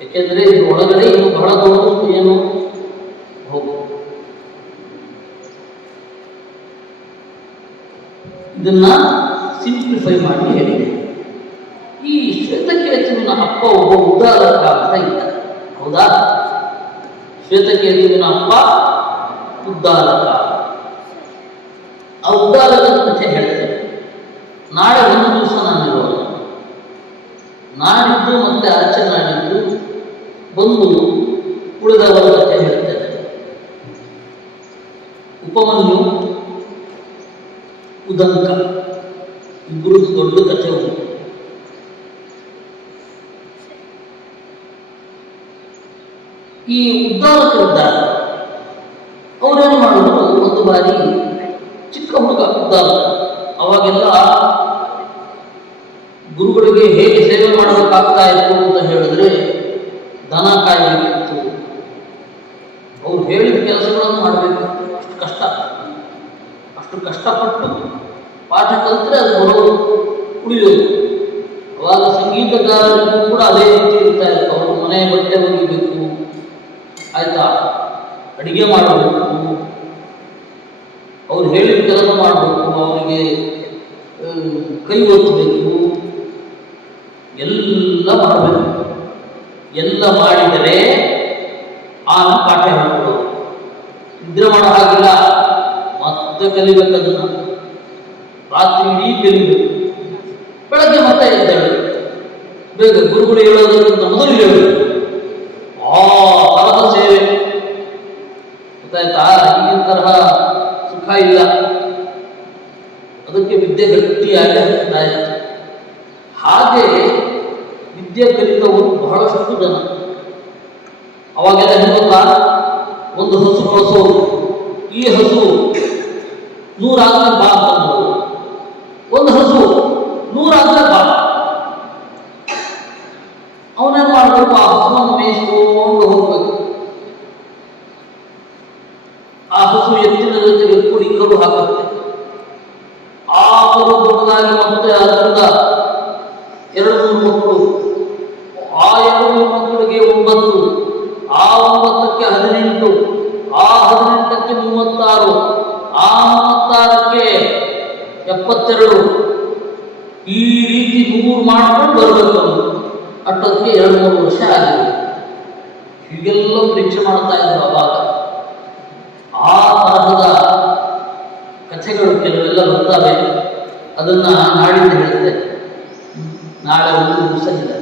ಯಾಕೆಂದರೆ ಇದು ಒಳಗಡೆ ಇನ್ನು ಬಹಳ ದೊಡ್ಡದು ಏನು ಹೋಗು. ಇದನ್ನ ಸಿಂಪ್ಲಿಫೈ ಮಾಡಿ ಹೇಳಿದೆ. ಈ ಶ್ವೇತಕೇತುವಿನ ಅಪ್ಪ ಒಬ್ಬ ಉದ್ದಾಲಕ ಅಂತ ಇದ್ದ, ಹೌದಾ? ಶ್ವೇತಕೇತುವಿನ ಅಪ್ಪ ಉದ್ದಾಲಕ. ಆ ಉದ್ದಾಲಕನ ಕಥೆ ಹೇಳ್ತೇನೆ. ನಾಳೆ ಒಂದು ದಿವಸ ನಾನಿರೋಲ್ಲ, ನಾಡಿದ್ದು ಮತ್ತೆ ಆಚೆ ನಾಡಿದ್ದು ಬಂದು ಉಳಿದವರ ಕಥೆ ಹೇಳ್ತೇನೆ. ಉಪಮನ್ಯು, ಉದಂಕ ಇಬ್ಬರದ್ದು ದೊಡ್ಡ ಕಥೆ ಉಂಟು. ಈ ಉದ್ದಾಲಕರಿದ್ದಾರೆ, ಅವರೇನು ಮಾಡೋದು, ಒಂದು ಬಾರಿ ಚಿಕ್ಕ ಹುಡುಗ ಉದ್ದಾಲಕ, ಅವಾಗೆಲ್ಲ ಗುರುಗಳಿಗೆ ಹೇಗೆ ಸೇವೆ ಮಾಡಬೇಕಾಗ್ತಾ ಇತ್ತು ಅಂತ ಹೇಳಿದ್ರೆ ದನ ಕಾಯಬೇಕಿತ್ತು, ಅವ್ರು ಹೇಳಿದ ಕೆಲಸಗಳನ್ನು ಮಾಡಬೇಕು. ಅಷ್ಟು ಕಷ್ಟಪಟ್ಟು ಪಾಠ ಕಲಿತ್ರೆ ಅದು ಬರೋದು ಉಳಿಯೋದು. ಅವಾಗ ಸಂಗೀತಗಾರರಿಗೂ ಕೂಡ ಅದೇ ರೀತಿ ಇರ್ತಾ ಇತ್ತು. ಅವರು ಮನೆ ಬಟ್ಟೆ ಒಗಿಬೇಕು, ಆಯ್ತಾ, ಅಡಿಗೆ ಮಾಡಬೇಕು, ಅವ್ರು ಹೇಳಿದ ಕೆಲಸ ಮಾಡಬೇಕು, ಅವರಿಗೆ ಕೈ ಒತ್ತಬೇಕು, ಎಲ್ಲ ಮಾಡಬೇಕು. ಎಲ್ಲ ಮಾಡಿದರೆ ಆಮೇಲೆ ಪಾಠ ಹೇಳ್ಕೊಡೋದು. ನಿದ್ರೆ ಮಾಡೋ ಹಾಗಿಲ್ಲ, ಮತ್ತೆ ಕಲಿಬೇಕದನ್ನ. ರಾತ್ರಿ ಇಡೀ ಕಲಿಬೇಕು, ಬೆಳಗ್ಗೆ ಮತ್ತೆ ಎದ್ದೇಳು, ಬೇಗ ಗುರುಗಳು ಹೇಳೋದಕ್ಕಿಂತ ಮೊದಲು ಹೇಳಬೇಕು. ಆ ತರಹ ಸೇವೆ ಗೊತ್ತಾಯ್ತಾ? ಈ ತರಹ ಸುಖ ಇಲ್ಲ. ಅದಕ್ಕೆ ವಿದ್ಯೆ ಗಟ್ಟಿಯಾಗಿ ಆಗ್ತಾ ಇತ್ತು. ಹಾಗೆ ವಿದ್ಯೆ ಕಲಿತವರು ಬಹಳಷ್ಟು ಜನ. ಅವಾಗೆಲ್ಲ ಹೆಂಗೊತ್ತಾ, ಒಂದು ಹಸು ಬಳಸೋರು, ಈ ಹಸು 100 ಆದ್ಮೇಲೆ ಬಾ ಅಂತಂದ್ರು, ಒಂದು ಹಸು 100 ಆದ್ಮೇಲೆ ಬಾ. ಅವನೇನ್ ಮಾಡಬೇಕು, ಆ ಹಸುವನ್ನು ಮೇಯಿಸ್ಕೊಂಡು ಹೋಗ್ಬೇಕು. ಆ ಹಸು ಎತ್ತಿನ ಜೊತೆಗೆ ಕೂಡಿ ಕರು ಹಾಕುತ್ತೆ. ಆ ಕರು ದೊಡ್ಡದಾಗಿ ಮತ್ತೆ ಅದರಿಂದ 2-3 ಮಕ್ಕಳು, ಆ 2-3 ಮಕ್ಕಳಿಗೆ 9, ಆ 9ಕ್ಕೆ 18, ಆ 18ಕ್ಕೆ 36, ಆ 36ಕ್ಕೆ 72, ಈ ರೀತಿ 100 ಮಾಡ್ಕೊಂಡು ಬರಬೇಕು. ಅಷ್ಟೊತ್ತಿಗೆ 2-3 ವರ್ಷ ಆಗಿದೆ. ಹೀಗೆಲ್ಲ ಪರೀಕ್ಷೆ ಮಾಡ್ತಾ ಇದ್ರು ಅವಾಗ. ಆ ತರಹದ ಕಥೆಗಳು ಕೆಲವೆಲ್ಲ ಬರ್ತವೆ. ಅದನ್ನ ನಾಡಿದ್ದು ಹೇಳ್ತೇನೆ. ನಾಳೆ ಒಂದು ದಿವಸ ಇಲ್ಲ,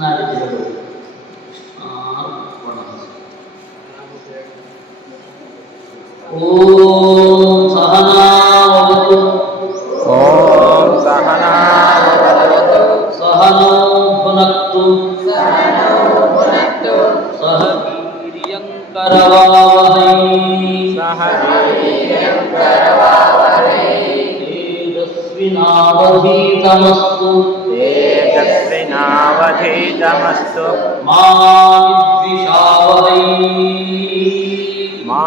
ನಾಡಿದ್ದು ಹೇಳುವುದು. ಓಂ ಸಹನಾವವತು, ಓಂ ಸಹನಾವವತು, ಸಹನೋ ಭುನಕ್ತು, ಸಹ ವೀರ್ಯಂಕರವಾವಹೈ, ತೇಜಸ್ವಿನಾವಧೀತಮಸ್ತು, ತೇಜಸ್ವಿನಾವಧೀತಮಸ್ತು, ಮಾ ವಿದ್ವಿಷಾವಹೈ, ಮಾ